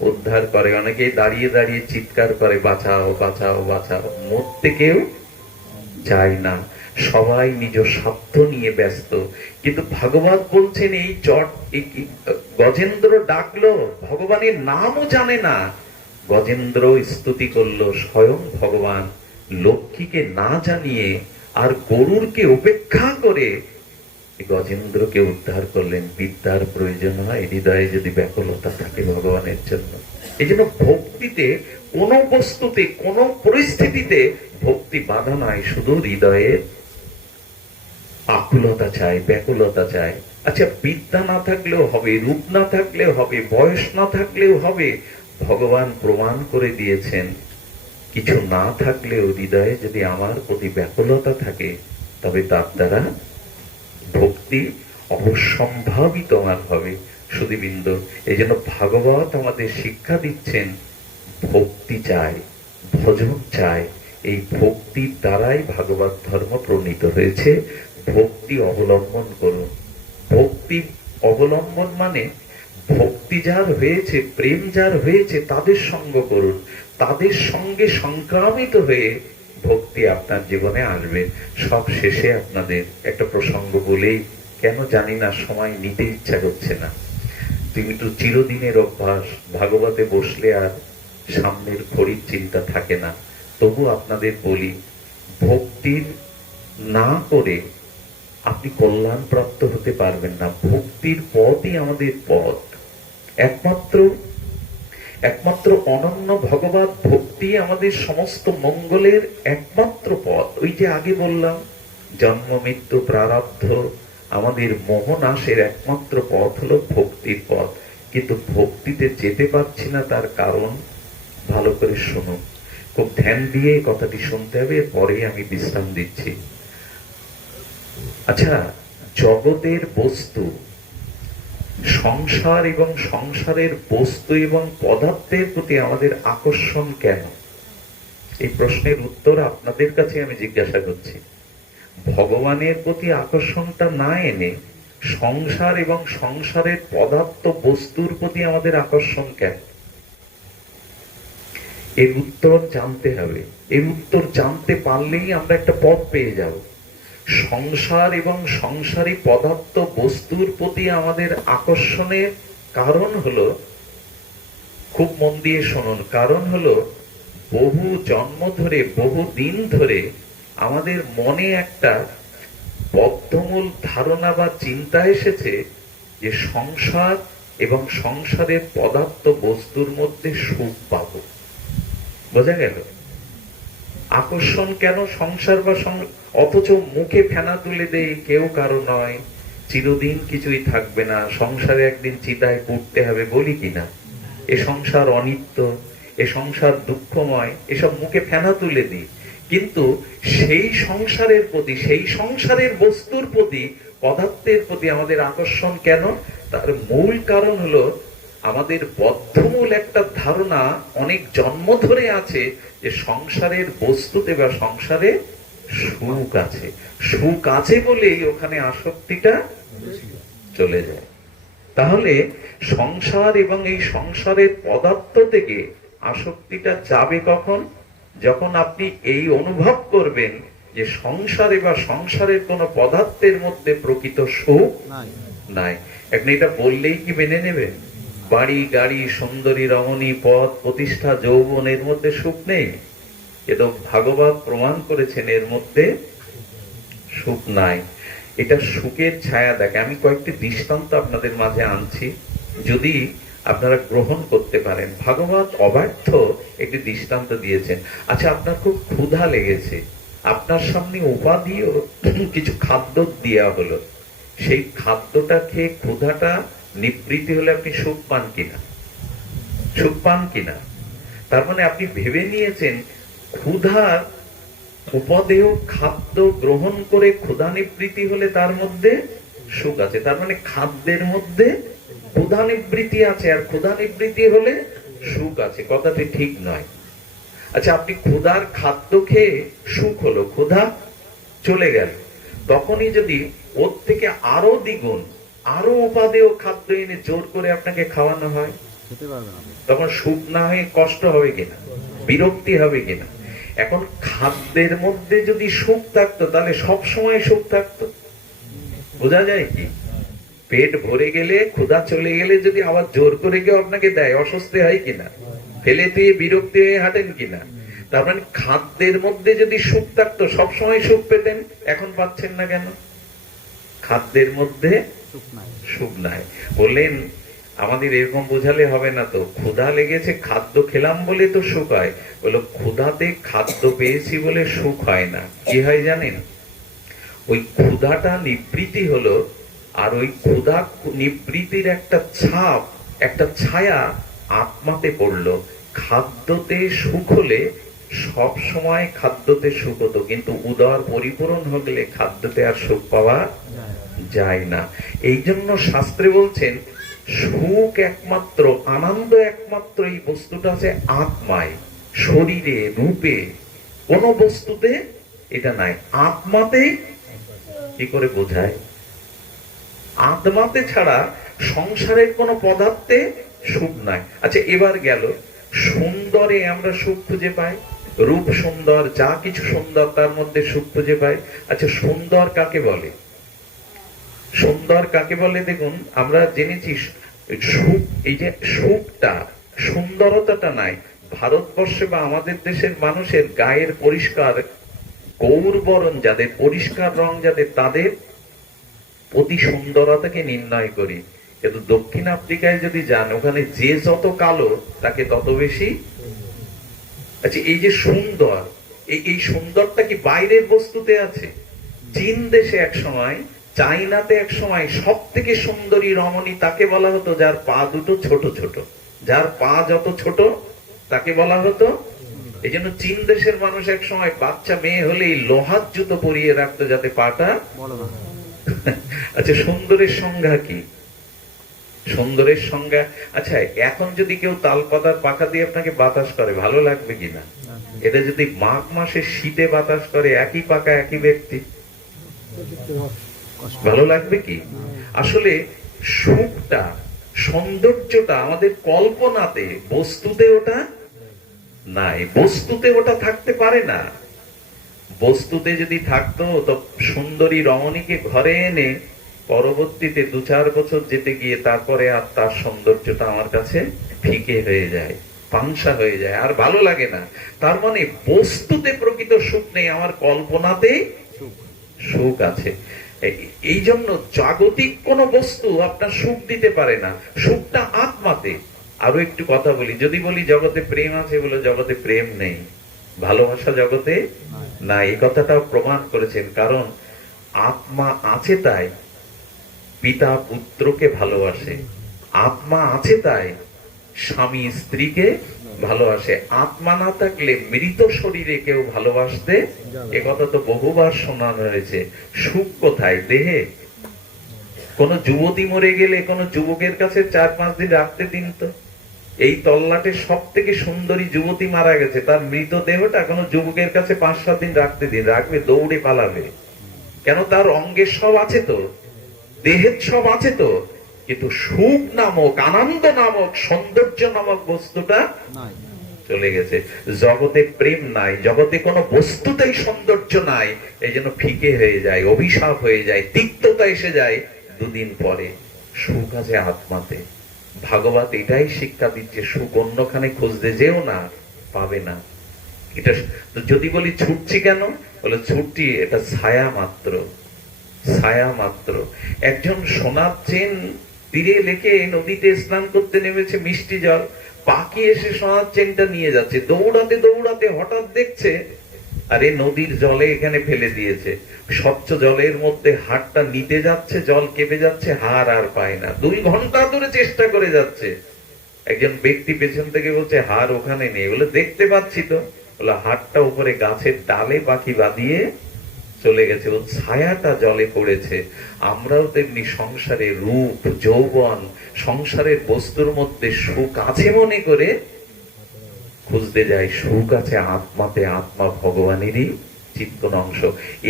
উদ্ধার করে, অনেকে দাঁড়িয়ে দাঁড়িয়ে চিৎকার করে বাঁচাও বাঁচাও বাঁচাও, মরতে কেউ চায় না, সবাই নিজ স্বার্থ নিয়ে ব্যস্ত। কিন্তু ভাগবত বলছেন এই গজেন্দ্র ডাকলো, ভগবানের নামও জানে না, গজেন্দ্র স্তুতি করলো স্বয়ং ভগবান, লক্ষ্মীকে না জানিয়ে আর গরুরকে উপেক্ষা করে গজেন্দ্রকে উদ্ধার করলেন। বিদ্যার প্রয়োজন হয় হৃদয়ে যদি ব্যাকুলতা থাকে ভগবানের জন্য। এই জন্য ভক্তিতে কোন বস্তুতে কোন পরিস্থিতিতে ভক্তি বাধা নয়, শুধু হৃদয়ে আকুলতা চাই, ব্যাকুলতা চাই। আচ্ছা, বিদ্যা না থাকলেও হবে, রূপ না থাকলেও হবে, বয়স না থাকলেও হবে। ভগবান প্রমাণ করে দিয়েছেন কিছু না থাকলেও হৃদয়ে যদি আমার প্রতি ব্যাকুলতা থাকে তবে তার দ্বারা ভক্তি অবশ্যম্ভাবী তোমার হবে। সুধীবৃন্দ, এই জন্য ভাগবত আমাদের শিক্ষা দিচ্ছেন ভক্তি চাই, ভজন চাই। এই ভক্তির দ্বারাই ভাগবত ধর্ম প্রণীত হয়েছে। ভক্তি অবলম্বন করুন। ভক্তি অবলম্বন মানে ভক্তি যার হয়েছে, প্রেম যার হয়েছে তাদের সঙ্গ করুন, তাদের সঙ্গে সংক্রামিত হয়ে ভক্তি আপনার জীবনে আসবে। সব শেষে আপনাদের একটা প্রসঙ্গ বলেই, কেন জানি না সময় নিতে ইচ্ছা করছে না, তুমি তো চিরদিনের অভ্যাস, ভাগবতে বসলে আর সামনের ঘড়ির চিন্তা থাকে না, তবু আপনাদের বলি, ভক্তির না করে আপনি কল্যাণ প্রাপ্ত হতে পারবেন না। ভক্তির পথই আমাদের পথ, একমাত্র অনন্য ভগবত ভক্তি আমাদের সমস্ত মঙ্গলের একমাত্র পথ। ওই যে আগে বললাম, জন্ম মৃত্যু প্রারব্ধ আমাদের মোহনাশের একমাত্র পথ হলো ভক্তির পথ। কিন্তু ভক্তিতে যেতে পারছি না, তার কারণ ভালো করে শুনুন, খুব ধ্যান দিয়ে কথাটি শুনতে হবে, পরেই আমি বিশ্রাম দিচ্ছি। আচ্ছা, জগতের বস্তু, সংসার এবং সংসারের বস্তু এবং পদার্থের প্রতি আমাদের আকর্ষণ কেন? এই প্রশ্নের উত্তর আপনাদের কাছে আমি জিজ্ঞাসা করছি। ভগবানের প্রতি আকর্ষণটা না এনে সংসার এবং সংসারের পদার্থ বস্তুর প্রতি আমাদের আকর্ষণ কেন? এর উত্তর জানতে হবে। এর উত্তর জানতে পারলেই আমরা একটা পথ পেয়ে যাব। সংসার এবং সংসারী পদার্থ বস্তুর প্রতি আমাদের আকর্ষণের কারণ হলো, খুব মন দিয়ে শুনুন, কারণ হলো বহু জন্ম ধরে, বহু দিন ধরে আমাদের মনে একটা বদ্ধমূল ধারণা বা চিন্তা এসেছে যে সংসার এবং সংসারের পদার্থ বস্তুর মধ্যে সুখ পাবো। বোঝা গেল? আকর্ষণ কেন সংসার বা অথচ মুখে ফেনা তুলে দেয় কেউ কারো নয়, চিরদিন কিছুই থাকবে না, সংসারে একদিন চিতায় পুড়তে হবে, বলি কিনা? এ সংসার অনিত্য, এ সংসার দুঃখময়, এসব মুখে ফেনা তুলে দিই। কিন্তু সেই সংসারের প্রতি, সেই সংসারের বস্তুর প্রতি, পদার্থের প্রতি আমাদের আকর্ষণ কেন? তার মূল কারণ হলো আমাদের বদ্ধমূল একটা ধারণা অনেক জন্ম ধরে আছে যে সংসারের বস্তুতে বা সংসারে সুখ আছে। সুখ আছে বলেই ওখানে আসক্তিটা চলে যায়। তাহলে সংসার এবং এই সংসারের পদার্থ থেকে আসক্তিটা যাবে কখন? যখন আপনি এই অনুভব করবেন যে সংসারে বা সংসারের কোন পদার্থের মধ্যে প্রকৃত সুখ নাই। এখন এটা বললেই কি মেনে নেবেন? বাড়ি, গাড়ি, সুন্দরী রমণী, পদ, প্রতিষ্ঠা, যৌবন, এর মধ্যে সুখ নেই? এটা ভাগবত প্রমাণ করেছেন, এর মধ্যে সুখ নাই। এটা সুখের ছায়া দেখে। আমি কয়েকটি দৃষ্টান্ত আপনাদের মাঝে আনছি, যদি আপনারা গ্রহণ করতে পারেন। ভাগবত অব্যর্থ একটি দৃষ্টান্ত দিয়েছেন। আচ্ছা, আপনার খুব ক্ষুধা লেগেছে, আপনার সামনে উপাদিও কিছু খাদ্য দেওয়া হলো, সেই খাদ্যটা খেয়ে ক্ষুধাটা নিবৃত্তি হলে আপনি সুখ পান কিনা? সুখ পান কিনা? তার মানে আপনি ভেবে নিয়েছেন ক্ষুধার উপদেয় খাদ্য গ্রহণ করে ক্ষুধা নিবৃত্তি হলে তার মধ্যে সুখ আছে। তার মানে খাদ্যের মধ্যে ক্ষুধা নিবৃত্তি আছে, আর ক্ষুধা নিবৃত্তি হলে সুখ আছে। কথাটি ঠিক নয়। আচ্ছা, আপনি ক্ষুধার খাদ্য খেয়ে সুখ হলো, ক্ষুধা চলে গেল, তখনই যদি ওর থেকে আরো দ্বিগুণ, আরো উপাদেয় খাদ্য এনে জোর করে আপনাকে খাওয়ানো হয়, তখন সুখ না হয়ে কষ্ট হবে কিনা? বিরক্তি হবে কিনা? এখন খাদ্যের মধ্যে যদি সুখ থাকতো তাহলে সব সময় সুখ থাকতো। বোঝা যায় কি? পেট ভরে গেলে, ক্ষুধা চলে গেলে যদি আবার জোর করে কেউ আপনাকে দেয়, অস্বস্তি হয় কিনা? ফেলে দিয়ে বিরক্তি হয়ে হাঁটেন কিনা? তার মানে খাদ্যের মধ্যে যদি সুখ থাকতো সবসময় সুখ পেতেন, এখন পাচ্ছেন না কেন? খাদ্যের মধ্যে সুখ নাই। বললেন আমাদের এরকম বোঝালে হবে না তো, ক্ষুধা লেগেছে খাদ্য খেলাম বলে তো সুখ হয়। বললো ক্ষুধাতে খাদ্য পেয়েছি বলে সুখ হয় না। কি হয় জানেন? ওই ক্ষুধাটা নিবৃত্তি হলো, আর ওই ক্ষুধা নিবৃত্তির একটা ছাপ, একটা ছায়া আত্মাতে পড়লো। খাদ্যতে সুখ হলে সব সময় খাদ্যতে সুখ হতো, কিন্তু উদর পরিপূরণ হলে খাদ্যতে আর সুখ পাওয়া যায় না। এই জন্য শাস্ত্রে বলছেন সুখ একমাত্র, আনন্দ একমাত্র এই বস্তুটা আছে আত্মায়, শরীরে, রূপে, কোন বস্তুতে এটা নাই। আত্মাতে কি করে বোঝায়? আত্মাতে ছাড়া সংসারের কোন পদার্থে সুখ নাই। আচ্ছা, এবার গেল সুন্দরে আমরা সুখ খুঁজে পাই, রূপ সুন্দর, যা কিছু সুন্দর তার মধ্যে সুখ খুঁজে পাই। আচ্ছা, সুন্দর কাকে বলে? সুন্দর কাকে বলে দেখুন, আমরা জেনেছি সুখ, এই যে সুখটা, সুন্দরতাটা নাই। ভারতবর্ষে বা আমাদের দেশের মানুষের গায়ের পরিষ্কার গৌর বরণ যাদের, পরিষ্কার রং যাদের, তাদের অতি সুন্দরতাকে নির্ণয় করি। কিন্তু দক্ষিণ আফ্রিকায় যদি যান, ওখানে যে যত কালো তাকে তত বেশি। আচ্ছা, এই যে সুন্দর, এই সুন্দরটা কি বাইরের বস্তুতে আছে? চীন দেশে এক সময়, চাইনাতে এক সময় সব থেকে সুন্দরী রমণী তাকে বলা হতো যার পা দুটো ছোট ছোট। যার পা যত ছোট তাকে বলা হতো। এই জন্য চীন দেশের মানুষ এক সময় বাচ্চা মেয়ে হলেই লোহার জুতো পরিয়ে রাখতো যাতে পাটা। আচ্ছা, সুন্দরের সংজ্ঞা কি? সুন্দরের সংজ্ঞা, আচ্ছা এখন যদি কেউ তালপাতার পাখা দিয়ে আপনাকে বাতাস করে, ভালো লাগবে কিনা? এটা যদি মাঘ মাসে শীতে বাতাস করে, একই পাকা একই ব্যক্তি, ভালো লাগবে কি? আসলে সুখটা, সৌন্দর্যটা আমাদের কল্পনাতে, বস্তুতে ওটা নাই। বস্তুতে ওটা থাকতে পারে না। বস্তুতে যদি থাকতো তো সুন্দরী রমণীকে ঘরে এনে পরবর্তীতে 2-4 বছর যেতে গিয়ে তারপরে আর তার সৌন্দর্যটা আমার কাছে ফিকে হয়ে যায়, পাংশা হয়ে যায়, আর ভালো লাগে না। তার মানে বস্তুতে প্রকৃত সুখ নেই, আমার কল্পনাতে সুখ আছে। এই জন্য জাগতিক কোন বস্তু আপনার সুখ দিতে পারে না, সুখটা আত্মাতে। আরো একটু কথা বলি, যদি বলি জগতে প্রেম আছে, বলে জগতে প্রেম নেই, ভালোবাসা জগতে না, এই কথাটাও প্রমাণ করেছেন। কারণ আত্মা আছে তাই পিতা পুত্রকে ভালোবাসে, আত্মা আছে তাই স্বামী স্ত্রীকে ভালোবাসে। আত্মা না থাকলে মৃত শরীরে কেউ ভালোবাসতে, এ কথা তো বহুবার শোনানো হয়েছে। সুখ কোথায়? দেহে। কোন যুবতী মরে গেলে কোন যুবকের কাছে 4-5 দিন রাখতে দিন তো। এই তল্লাটে সব থেকে সুন্দরী যুবতী মারা গেছে, তার মৃতদেহটা কোন যুবকের কাছে 5-7 দিন রাখতে দিন, রাখবে? দৌড়ে পালাবে। কেন? তার অঙ্গের সব আছে তো, দেহের সব আছে তো, কিন্তু সুখ নামক, আনন্দ নামক, সৌন্দর্য নামক বস্তুটা চলে গেছে। জগতে প্রেম নাই, জগতে কোনো বস্তুতেই সৌন্দর্য নাই। এই জন্য ফিকে হয়ে যায়, অভিশাপ হয়ে যায়, তিক্ততা এসে যায় 2 দিন পরে। সুখ আছে আত্মাতে। ভাগবত এটাই শিক্ষা দিচ্ছে, সুখ অন্যখানে খুঁজতে যেও না, পাবে না। এটা যদি বলি ছুটছি কেন, বলে ছুটছি এটা ছায়া মাত্র, ছায়া মাত্র। একজন সোনার চেন তীরে লেকে নদীতে স্নান করতে নেমেছে, মিষ্টি জল, পাখি এসে সোনার চেনটা নিয়ে যাচ্ছে, দৌড়াতে দৌড়াতে হঠাৎ দেখছে আরে নদীর জলে এখানে ফেলে দিয়েছে। স্বচ্ছ জলের মধ্যে হাড়টা নিতে যাচ্ছে, জল কেঁপে যাচ্ছে, হার আর পায় না। 2 ঘন্টা ধরে চেষ্টা করে যাচ্ছে। একজন ব্যক্তি পেছন থেকে বলছে হার ওখানে নেই, বলে দেখতে পাচ্ছি তো। বলে হাড়টা উপরে গাছের ডালে পাখি বাঁধিয়ে চলে গেছে, ও ছায়াটা জলে পড়েছে। আমরাও তেমনি সংসারে রূপ, যৌবন, সংসারের বস্তুর মধ্যে সুখ আছে মনে করে খুঁজতে যাই। সুখ আছে আত্মাতে, আত্মা ভগবানেরই চিত্তন অংশ।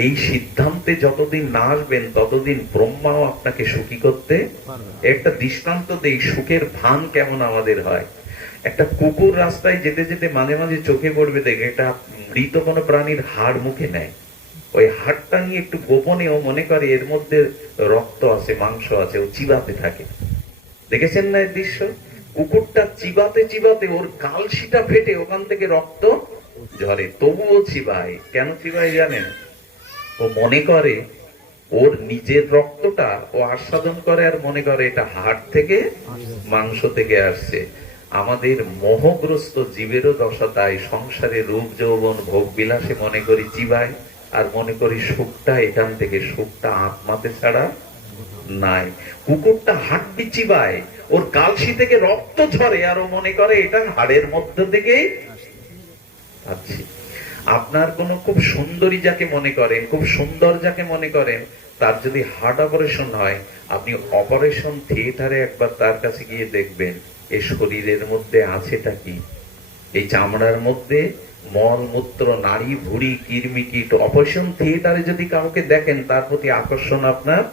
এই সিদ্ধান্তে যতদিন না আসবেন ততদিন ব্রহ্মাও আপনাকে সুখী করতে। একটা দৃষ্টান্ত দেই, সুখের ভান কেমন আমাদের হয়। একটা কুকুর রাস্তায় যেতে যেতে মাঝে মাঝে চোখে পড়বে, দেখে একটা মৃত কোনো প্রাণীর হাড় মুখে নেয়, ওই হাড়টা নিয়ে একটু গোপনে ও মনে করে এর মধ্যে রক্ত আছে, মাংস আছে, ও চিবাতে থাকে। দেখেছেন না এই দৃশ্য? কুকুরটা চিবাতে চিবাতে ওর কালশিটা ফেটে ওখান থেকে রক্ত ঝরে, তবুও চিবায়। কেন চিবায় জানেন? ও মনে করে ওর নিজের রক্তটা ও আস্বাদন করে, আর মনে করে এটা হাড় থেকে, মাংস থেকে আসছে। আমাদের মোহগ্রস্ত জীবেরও দশা তাই। সংসারে রূপ যৌবন ভোগ বিলাসে মনে করি চিবায়, আর মনে করি সুখটা এখান থেকে। সুখটা আত্মাতে ছাড়া নাই। কুকুরটা হাড্ডি চিবায়, ওর কালশি থেকে রক্ত ঝরে, আর ও মনে করে এটা হাড়ের মধ্য থেকেই আছে। আপনার কোন খুব সুন্দরী যাকে মনে করেন, খুব সুন্দর যাকে মনে করেন, তার যদি হার্ট অপারেশন হয়, আপনি অপারেশন থিয়েটারে একবার তার কাছে গিয়ে দেখবেন এই শরীরের মধ্যে আছেটা কি। এই চামড়ার মধ্যে মল মূত্র, নাড়ি ভুড়ি, কিরমিকিট। অপারেশন থিয়েটারে যদি কাউকে দেখেন, তার প্রতি আকর্ষণ আপনার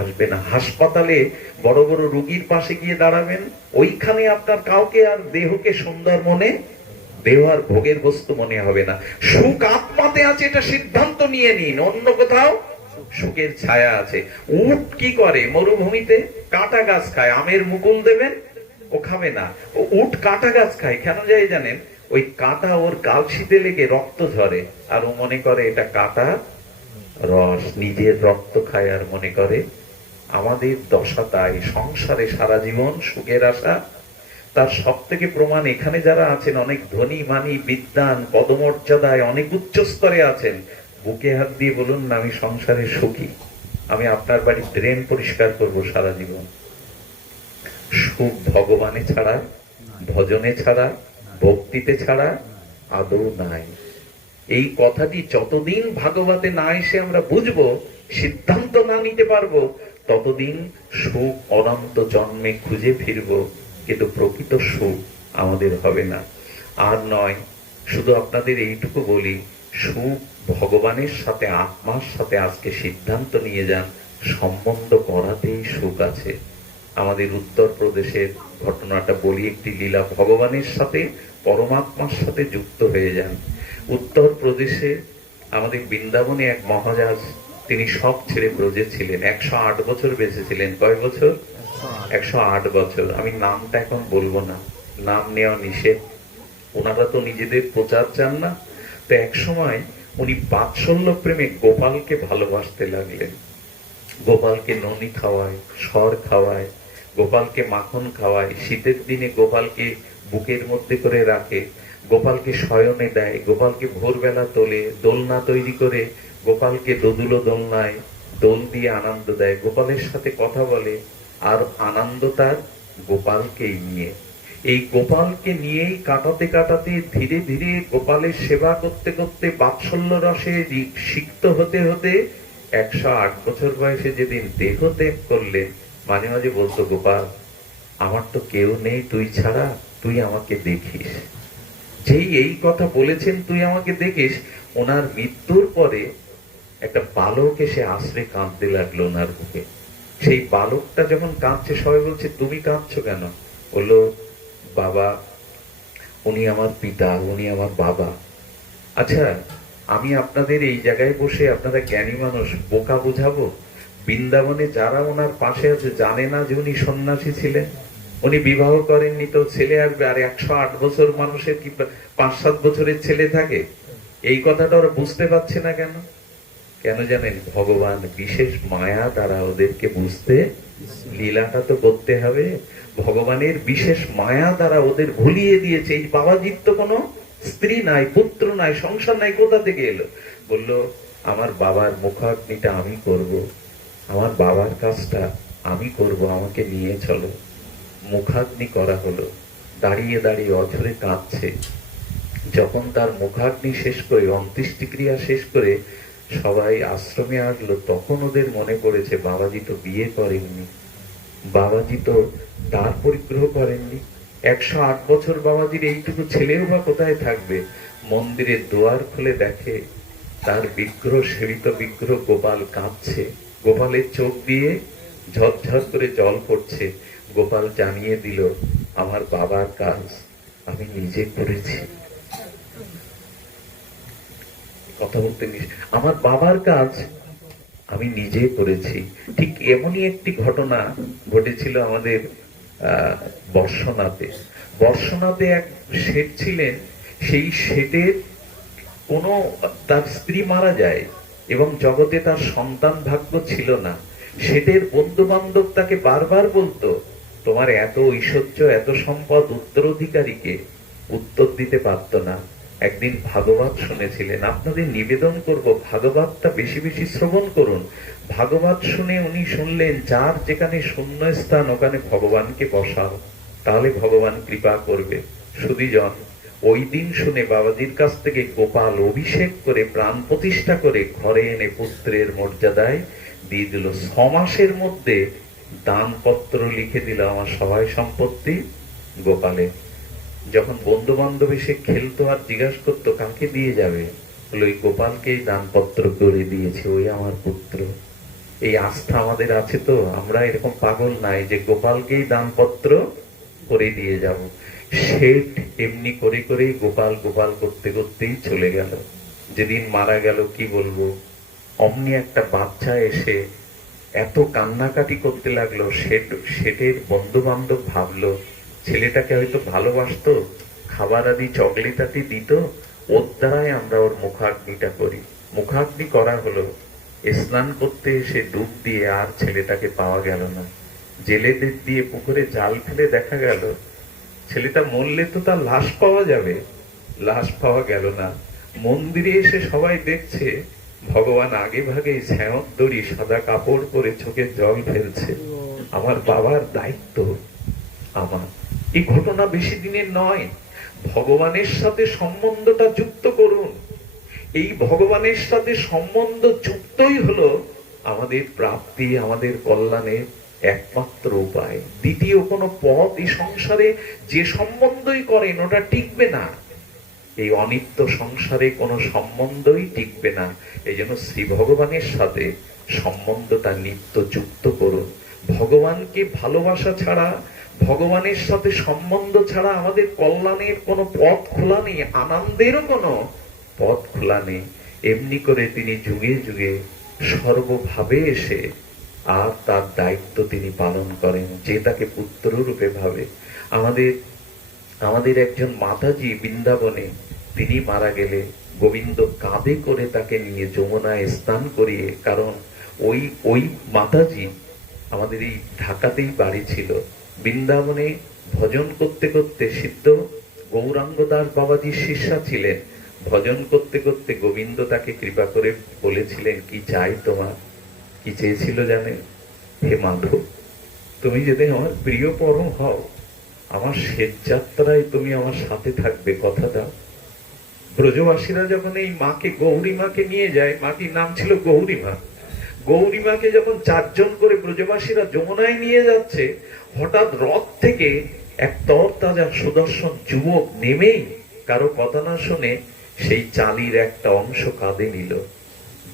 আসবে না। হাসপাতালে বড় বড় রোগীর পাশে গিয়ে দাঁড়াবেন, ওইখানে আপনার কাউকে আর দেহকে সুন্দর মনে, দেহ আর ভোগের বস্তু মনে হবে না। সুখ আত্মাতে আছে, এটা সিদ্ধান্ত নিয়ে নিন। অন্য কোথাও সুখের ছায়া আছে। উট কি করে? মরুভূমিতে কাঁটা গাছ খায়, আমের মুকুল দেবেন ও খাবে না। উট কাঁটা গাছ খায়, কেন যায় জানেন? ওই কাঁটা ওর কালশিতে লেগে রক্ত ঝরে, আর ও মনে করে এটা কাঁটা রস, নিজের রক্ত খায় আর মনে করে। আমাদের দশা তাই। সংসারে সারা জীবন সুখের আশা। তার সব থেকে প্রমাণ এখানে যারা আছেন, অনেক ধনী মানি বিদ্বান, পদমর্যাদায় অনেক উচ্চ স্তরে আছেন, বুকে হাত দিয়ে বলুন না আমি সংসারে সুখী, আমি আপনার বাড়ির ড্রেন পরিষ্কার করব সারা জীবন। সুখ ভগবানে ছাড়া, ভজনে ছাড়া, ভক্তিতে ছাড়া আদৌ নাই। এই কথাটি যতদিন ভাগবতে না এসে আমরা বুঝবো, সিদ্ধান্ত না নিতে পারবো, ততদিন সুখ অনন্ত জন্মে খুঁজে ফিরবো, কিন্তু প্রকৃত সুখ আমাদের হবে না। আর নয়, শুধু আপনাদের এইটুকু বলি, সুখ ভগবানের সাথে, আত্মার সাথে আজকে সিদ্ধান্ত নিয়ে যান, সম্বন্ধ করাতেই সুখ আছে। আমাদের উত্তরপ্রদেশের ঘটনাটা বলি, একটি লীলা, ভগবানের সাথে পরমাত্মার সাথে যুক্ত হয়ে যান। উত্তরপ্রদেশে আমাদের বৃন্দাবনে এক মহারাজ, তিনি সব ছেড়ে ব্রজে ছিলেন, 108 বছর বেঁচে ছিলেন। কয় বছর? 108 বছর। আমি নামটা এখন বলবো না, নাম নেওয়া নিষেধ, ওনারা তো নিজেদের প্রচার চান না। তো এক সময় উনি বাৎসল্য প্রেমে গোপালকে ভালোবাসতে লাগলেন। গোপালকে ননি খাওয়ায়, সর খাওয়ায়, গোপালকে মাখন খাওয়ায়, শীতের দিনে গোপালকে বুকের মধ্যে করে রাখে, গোপালকে শয়নে দেয়, গোপালকে ভোরবেলা তোলে, দোলনা তৈরি করে গোপালকে দোদুলো দোলনায় দোল দিয়ে আনন্দ দেয়, গোপালের সাথে কথা বলে, আর আনন্দ তার গোপালকেই নিয়ে। এই গোপালকে নিয়েই কাটাতে কাটাতে ধীরে ধীরে গোপালের সেবা করতে করতে বাৎসল্য রসে সিক্ত হতে হতে 108 বছর বয়সে যেদিন দেহ ত্যাগ করলেন, মাঝে মাঝে বলতো, গোপাল আমার তো কেউ নেই তুই ছাড়া, তুই আমাকে দেখিস। যেই এই কথা বলেছেন, তুই আমাকে দেখিস, ওনার মৃত্যুর পরে একটা বালক এসে আশ্রে কাঁদতে লাগলো ওনার বুকে। সেই বালকটা যখন কাঁদছে, সবাই বলছে তুমি কাঁদছো কেন? বললো, বাবা উনি আমার পিতা, উনি আমার বাবা। আচ্ছা, আমি আপনাদের এই জায়গায় বসে, আপনারা জ্ঞানী মানুষ, বোকা বুঝাবো? বৃন্দাবনে যারা ওনার পাশে আছে জানে না যে উনি সন্ন্যাসী ছিলেন? উনি বিবাহ করেননি, তো ছেলে আসবে? আর 108 বছর মানুষের কি 5-7 বছরের ছেলে থাকে? এই কথাটা ওরা বুঝতে পারছে না কেন? কেন জানেন? ভগবান বিশেষ মায়া দ্বারা ওদেরকে বুঝতে, লীলাটা তো করতে হবে, ভগবানের বিশেষ মায়া দ্বারা ওদের ভুলিয়ে দিয়েছে। এই বাবাজির তো কোনো স্ত্রী নাই, পুত্র নাই, সংসার নাই, কোথা থেকে এলো? বলল, আমার বাবার মুখাগ্নিটা আমি করব, আমার বাবার কাজটা আমি করব, আমাকে নিয়ে চলো। মুখাগ্নি করা হলো। দাঁড়িয়ে দাঁড়িয়ে অঝরে কাঁদছে। যখন তার মুখাগ্নি শেষ করে, অন্ত্যেষ্টিক্রিয়া শেষ করে সবাই আশ্রমে আসলো, তখন ওদের মনে পড়েছে বাবাজি তো বিয়ে করেননি, বাবাজি তো তার পরিগ্রহ করেননি। 108 বছর বাবাজির এইটুকু ছেলেও বা কোথায় থাকবে? মন্দিরের দুয়ার খুলে দেখে তার বিগ্রহ, সেবিত বিগ্রহ গোপাল কাঁদছে, গোপালের চোখ দিয়ে ঝরঝর করে জল পড়ছে। গোপাল জানিয়ে দিল, আমার বাবার কাজ আমি নিজে করেছি। কথা বলতে, আমার বাবার কাজ আমি নিজে করেছি। ঠিক এমনই একটি ঘটনা ঘটেছিল আমাদের বর্ষনাতে। বর্ষনাতে এক শেঠ ছিলেন, সেই শেঠের কোনো, তার স্ত্রী মারা যায় এবং জগতে তার সন্তান ভাগ্য ছিল না। শেঠের বন্ধু বান্ধব তাকে বারবার বলতো, তোমার এত ঐশ্বর্য, এত সম্পদ, উত্তরাধিকারীকে উত্তর দিতে পারত না। একদিন ভাগবত শুনেছিলেন, আপনাদের নিবেদন করব ভাগবতটা বেশি বেশি শ্রবণ করুন। ভাগবত শুনে উনি শুনলেন, যার যেখানে শূন্য স্থান ওখানে ভগবানকে বসাও, তাহলে ভগবান কৃপা করবে। সুধীজন, ওই দিন শুনে বাবাজির কাছ থেকে গোপাল অভিষেক করে প্রাণ প্রতিষ্ঠা করে ঘরে এনে পুত্রের মর্যাদায় দিয়ে দিল। 6 মাসের মধ্যে দানপত্র লিখে দিল আমার সবাই সম্পত্তি গোপালে। যখন বন্ধু বান্ধব এসে খেলতো আর জিজ্ঞাসা করতো কাকে দিয়ে যাবে, বলে ওই গোপালকেই দানপত্র করে দিয়েছে, ওই আমার পুত্র। এই আস্থা আমাদের আছে তো, আমরা এরকম পাগল নাই যে গোপালকেই দানপত্র করে দিয়ে যাব। শেঠ এমনি করে করেই গোপাল গোপাল করতে করতেই চলে গেল। যেদিন মারা গেল, কি বলবো, অমনি একটা বাচ্চা এসে এত কান্নাকাটি করতে লাগলো। শেঠের বন্ধু বান্ধব ভাবলো ছেলেটাকে হয়তো ভালোবাসতো, খাবার আদি চকলেট আদি দিত, ওর দ্বারাই আমরা ওর মুখাগ্নিটা করি। মুখাগ্নি করা হলো। স্নান করতে এসে ডুব দিয়ে আর ছেলেটাকে পাওয়া গেল না। জেলেদের দিয়ে পুকুরে জাল ফেলে দেখা গেল ছেলেটা মরলে তো তার লাশ পাওয়া যাবে, লাশ পাওয়া গেল না। মন্দিরে এসে সবাই দেখছে ভগবান আগে ভাগে শ্যামক দড়ি সাদা কাপড় পরে চোখে জল ফেলছে। আমার বাবার দায়িত্ব আমার। এই ঘটনা বেশি দিনের নয়। ভগবানের সাথে সম্বন্ধটা যুক্ত করুন। এই ভগবানের সাথে সম্বন্ধ যুক্তই হলো আমাদের প্রাপ্তি, আমাদের কল্যাণের একমাত্র উপায়। দ্বিতীয় কোনো পথ এই সংসারে যে সম্বন্ধই করেন ওটা টিকবে না। এই অনিত্য সংসারে কোনো সম্বন্ধই টিকবে না। এই জন্য শ্রী ভগবানের সাথে সম্বন্ধটা নিত্য যুক্ত করুন। ভগবানকে ভালোবাসা ছাড়া, ভগবানের সাথে সম্বন্ধ ছাড়া আমাদের কল্যাণের কোনো পথ খোলা নেই, আনন্দেরও কোনো পথ খোলা নেই। এমনি করে তিনি যুগে যুগে সর্বভাবে এসে আর তার দায়িত্ব তিনি পালন করেন, যে তাকে পুত্র রূপে ভাবে। আমাদের আমাদের একজন মাতাজি বৃন্দাবনে, তিনি মারা গেলে গোবিন্দ কাঁধে করে তাকে নিয়ে যমুনায় স্নান করিয়ে, কারণ ওই ওই মাতাজি আমাদের এই ঢাকাতেই বাড়ি ছিল। বৃন্দাবনে ভজন করতে করতে, সিদ্ধ গৌরাঙ্গ দাস বাবাজির শিষ্যা ছিলেন, ভজন করতে করতে গোবিন্দ তাকে কৃপা করে বলেছিলেন, কি চাই তোমার? কি চেয়েছিল জানেন? হে মাধব, তুমি যদি আমার প্রিয় পরম হও, আমার শেষ যাত্রায় তুমি আমার সাথে থাকবে, কথা দাও। ব্রজবাসীরা যখন এই মাকে, গৌরী মাকে নিয়ে যায়, মাটির নাম ছিল গৌরী মা, গৌরী মাকে যখন 4 জন করে ব্রজবাসীরা যমুনায় নিয়ে যাচ্ছে, হঠাৎ রথ থেকে এক তরতাজা সুদর্শন যুবক নেমেই কারো কথা না শুনে সেই চালির একটা অংশ কাঁধে নিল।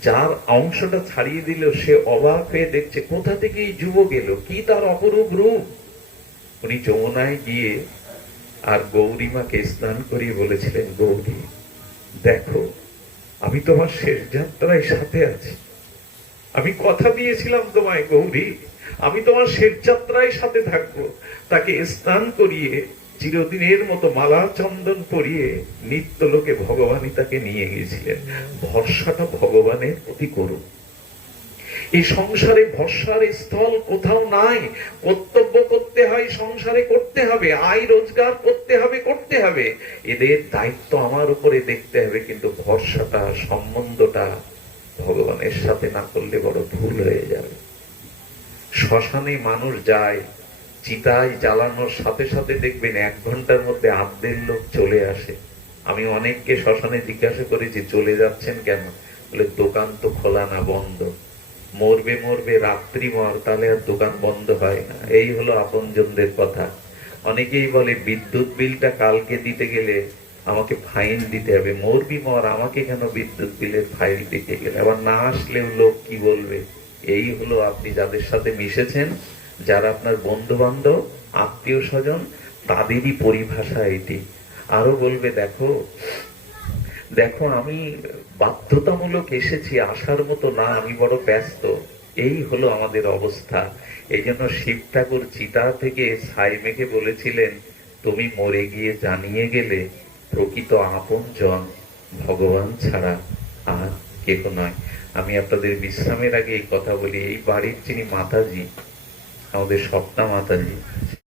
যার অংশটা ছাড়িয়ে দিল, সে অবাক হয়ে দেখছে কোথা থেকে এই যুবক এলো, কি তার অপরূপ রূপ। উনি যমুনায় গিয়ে আর গৌরীমাকে স্নান করিয়ে বলেছিলেন, গৌরী দেখো, আমি তোমার শেষ যাত্রায় সাথে আছি, আমি কথা দিয়েছিলাম তোমায় গৌরী, আমি তোমার শেষ যাত্রায় সাথে থাকবো। তাকে স্নান করিয়ে চিরদিনের মতো মালা চন্দন পরিয়ে নিত্য লোকে ভগবানই তাকে নিয়ে গিয়েছিলেন। ভরসাটা ভগবানের প্রতি করুন। এই সংসারে ভরসার স্থল কোথাও নাই। কর্তব্য করতে হয়, সংসারে করতে হবে, আয় রোজগার করতে হবে, করতে হবে, এদের দায়িত্ব আমার উপরে দেখতে হবে, কিন্তু ভরসাটা, সম্বন্ধটা ভগবানের সাথে না করলে বড় ভুল হয়ে যাবে। শ্মশানে মানুষ যায়, চিতায় জ্বালানোর সাথে সাথে দেখবেন 1 ঘন্টার মধ্যে 1/2 লোক চলে আসে। আমি অনেককে শ্মশানে জিজ্ঞাসা করেছি, চলে যাচ্ছেন কেন? বলে দোকান তো খোলা না, বন্ধ। মরবে মরবে, রাত্রি মর, তাহলে আর দোকান বন্ধ হয় না। এই হলো আপনজনদের কথা। অনেকেই বলে বিদ্যুৎ বিলটা কালকে দিতে গেলে আমাকে ফাইন দিতে হবে। মরবি মর, আমাকে কেন বিদ্যুৎ বিলের ফাইল দিতে গেলে? আবার না আসলেও লোক কি বলবে? এই হলো আপনি যাদের সাথে মিশেছেন, যারা আপনার বন্ধু বান্ধব, আত্মীয় স্বজন, তাদেরই পরিভাষা এটি। আরো বলবে, দেখো দেখো আমি বাধ্যতামূলক এসেছি, আসার মতো না, আমি বড় ব্যস্ত। এই হলো আমাদের অবস্থা। এই জন্য শিব ঠাকুর চিতা থেকে ছাই মেঘে বলেছিলেন, তুমি মরে গিয়ে জানিয়ে গেলে প্রকৃত আপনজন ভগবান ছাড়া আর কেহ নয়। আমি আপনাদের বিশ্রামের আগে এই কথা বলি, এই বাড়ির যিনি মাতাজি, আমাদের স্বপ্না মাতাজি,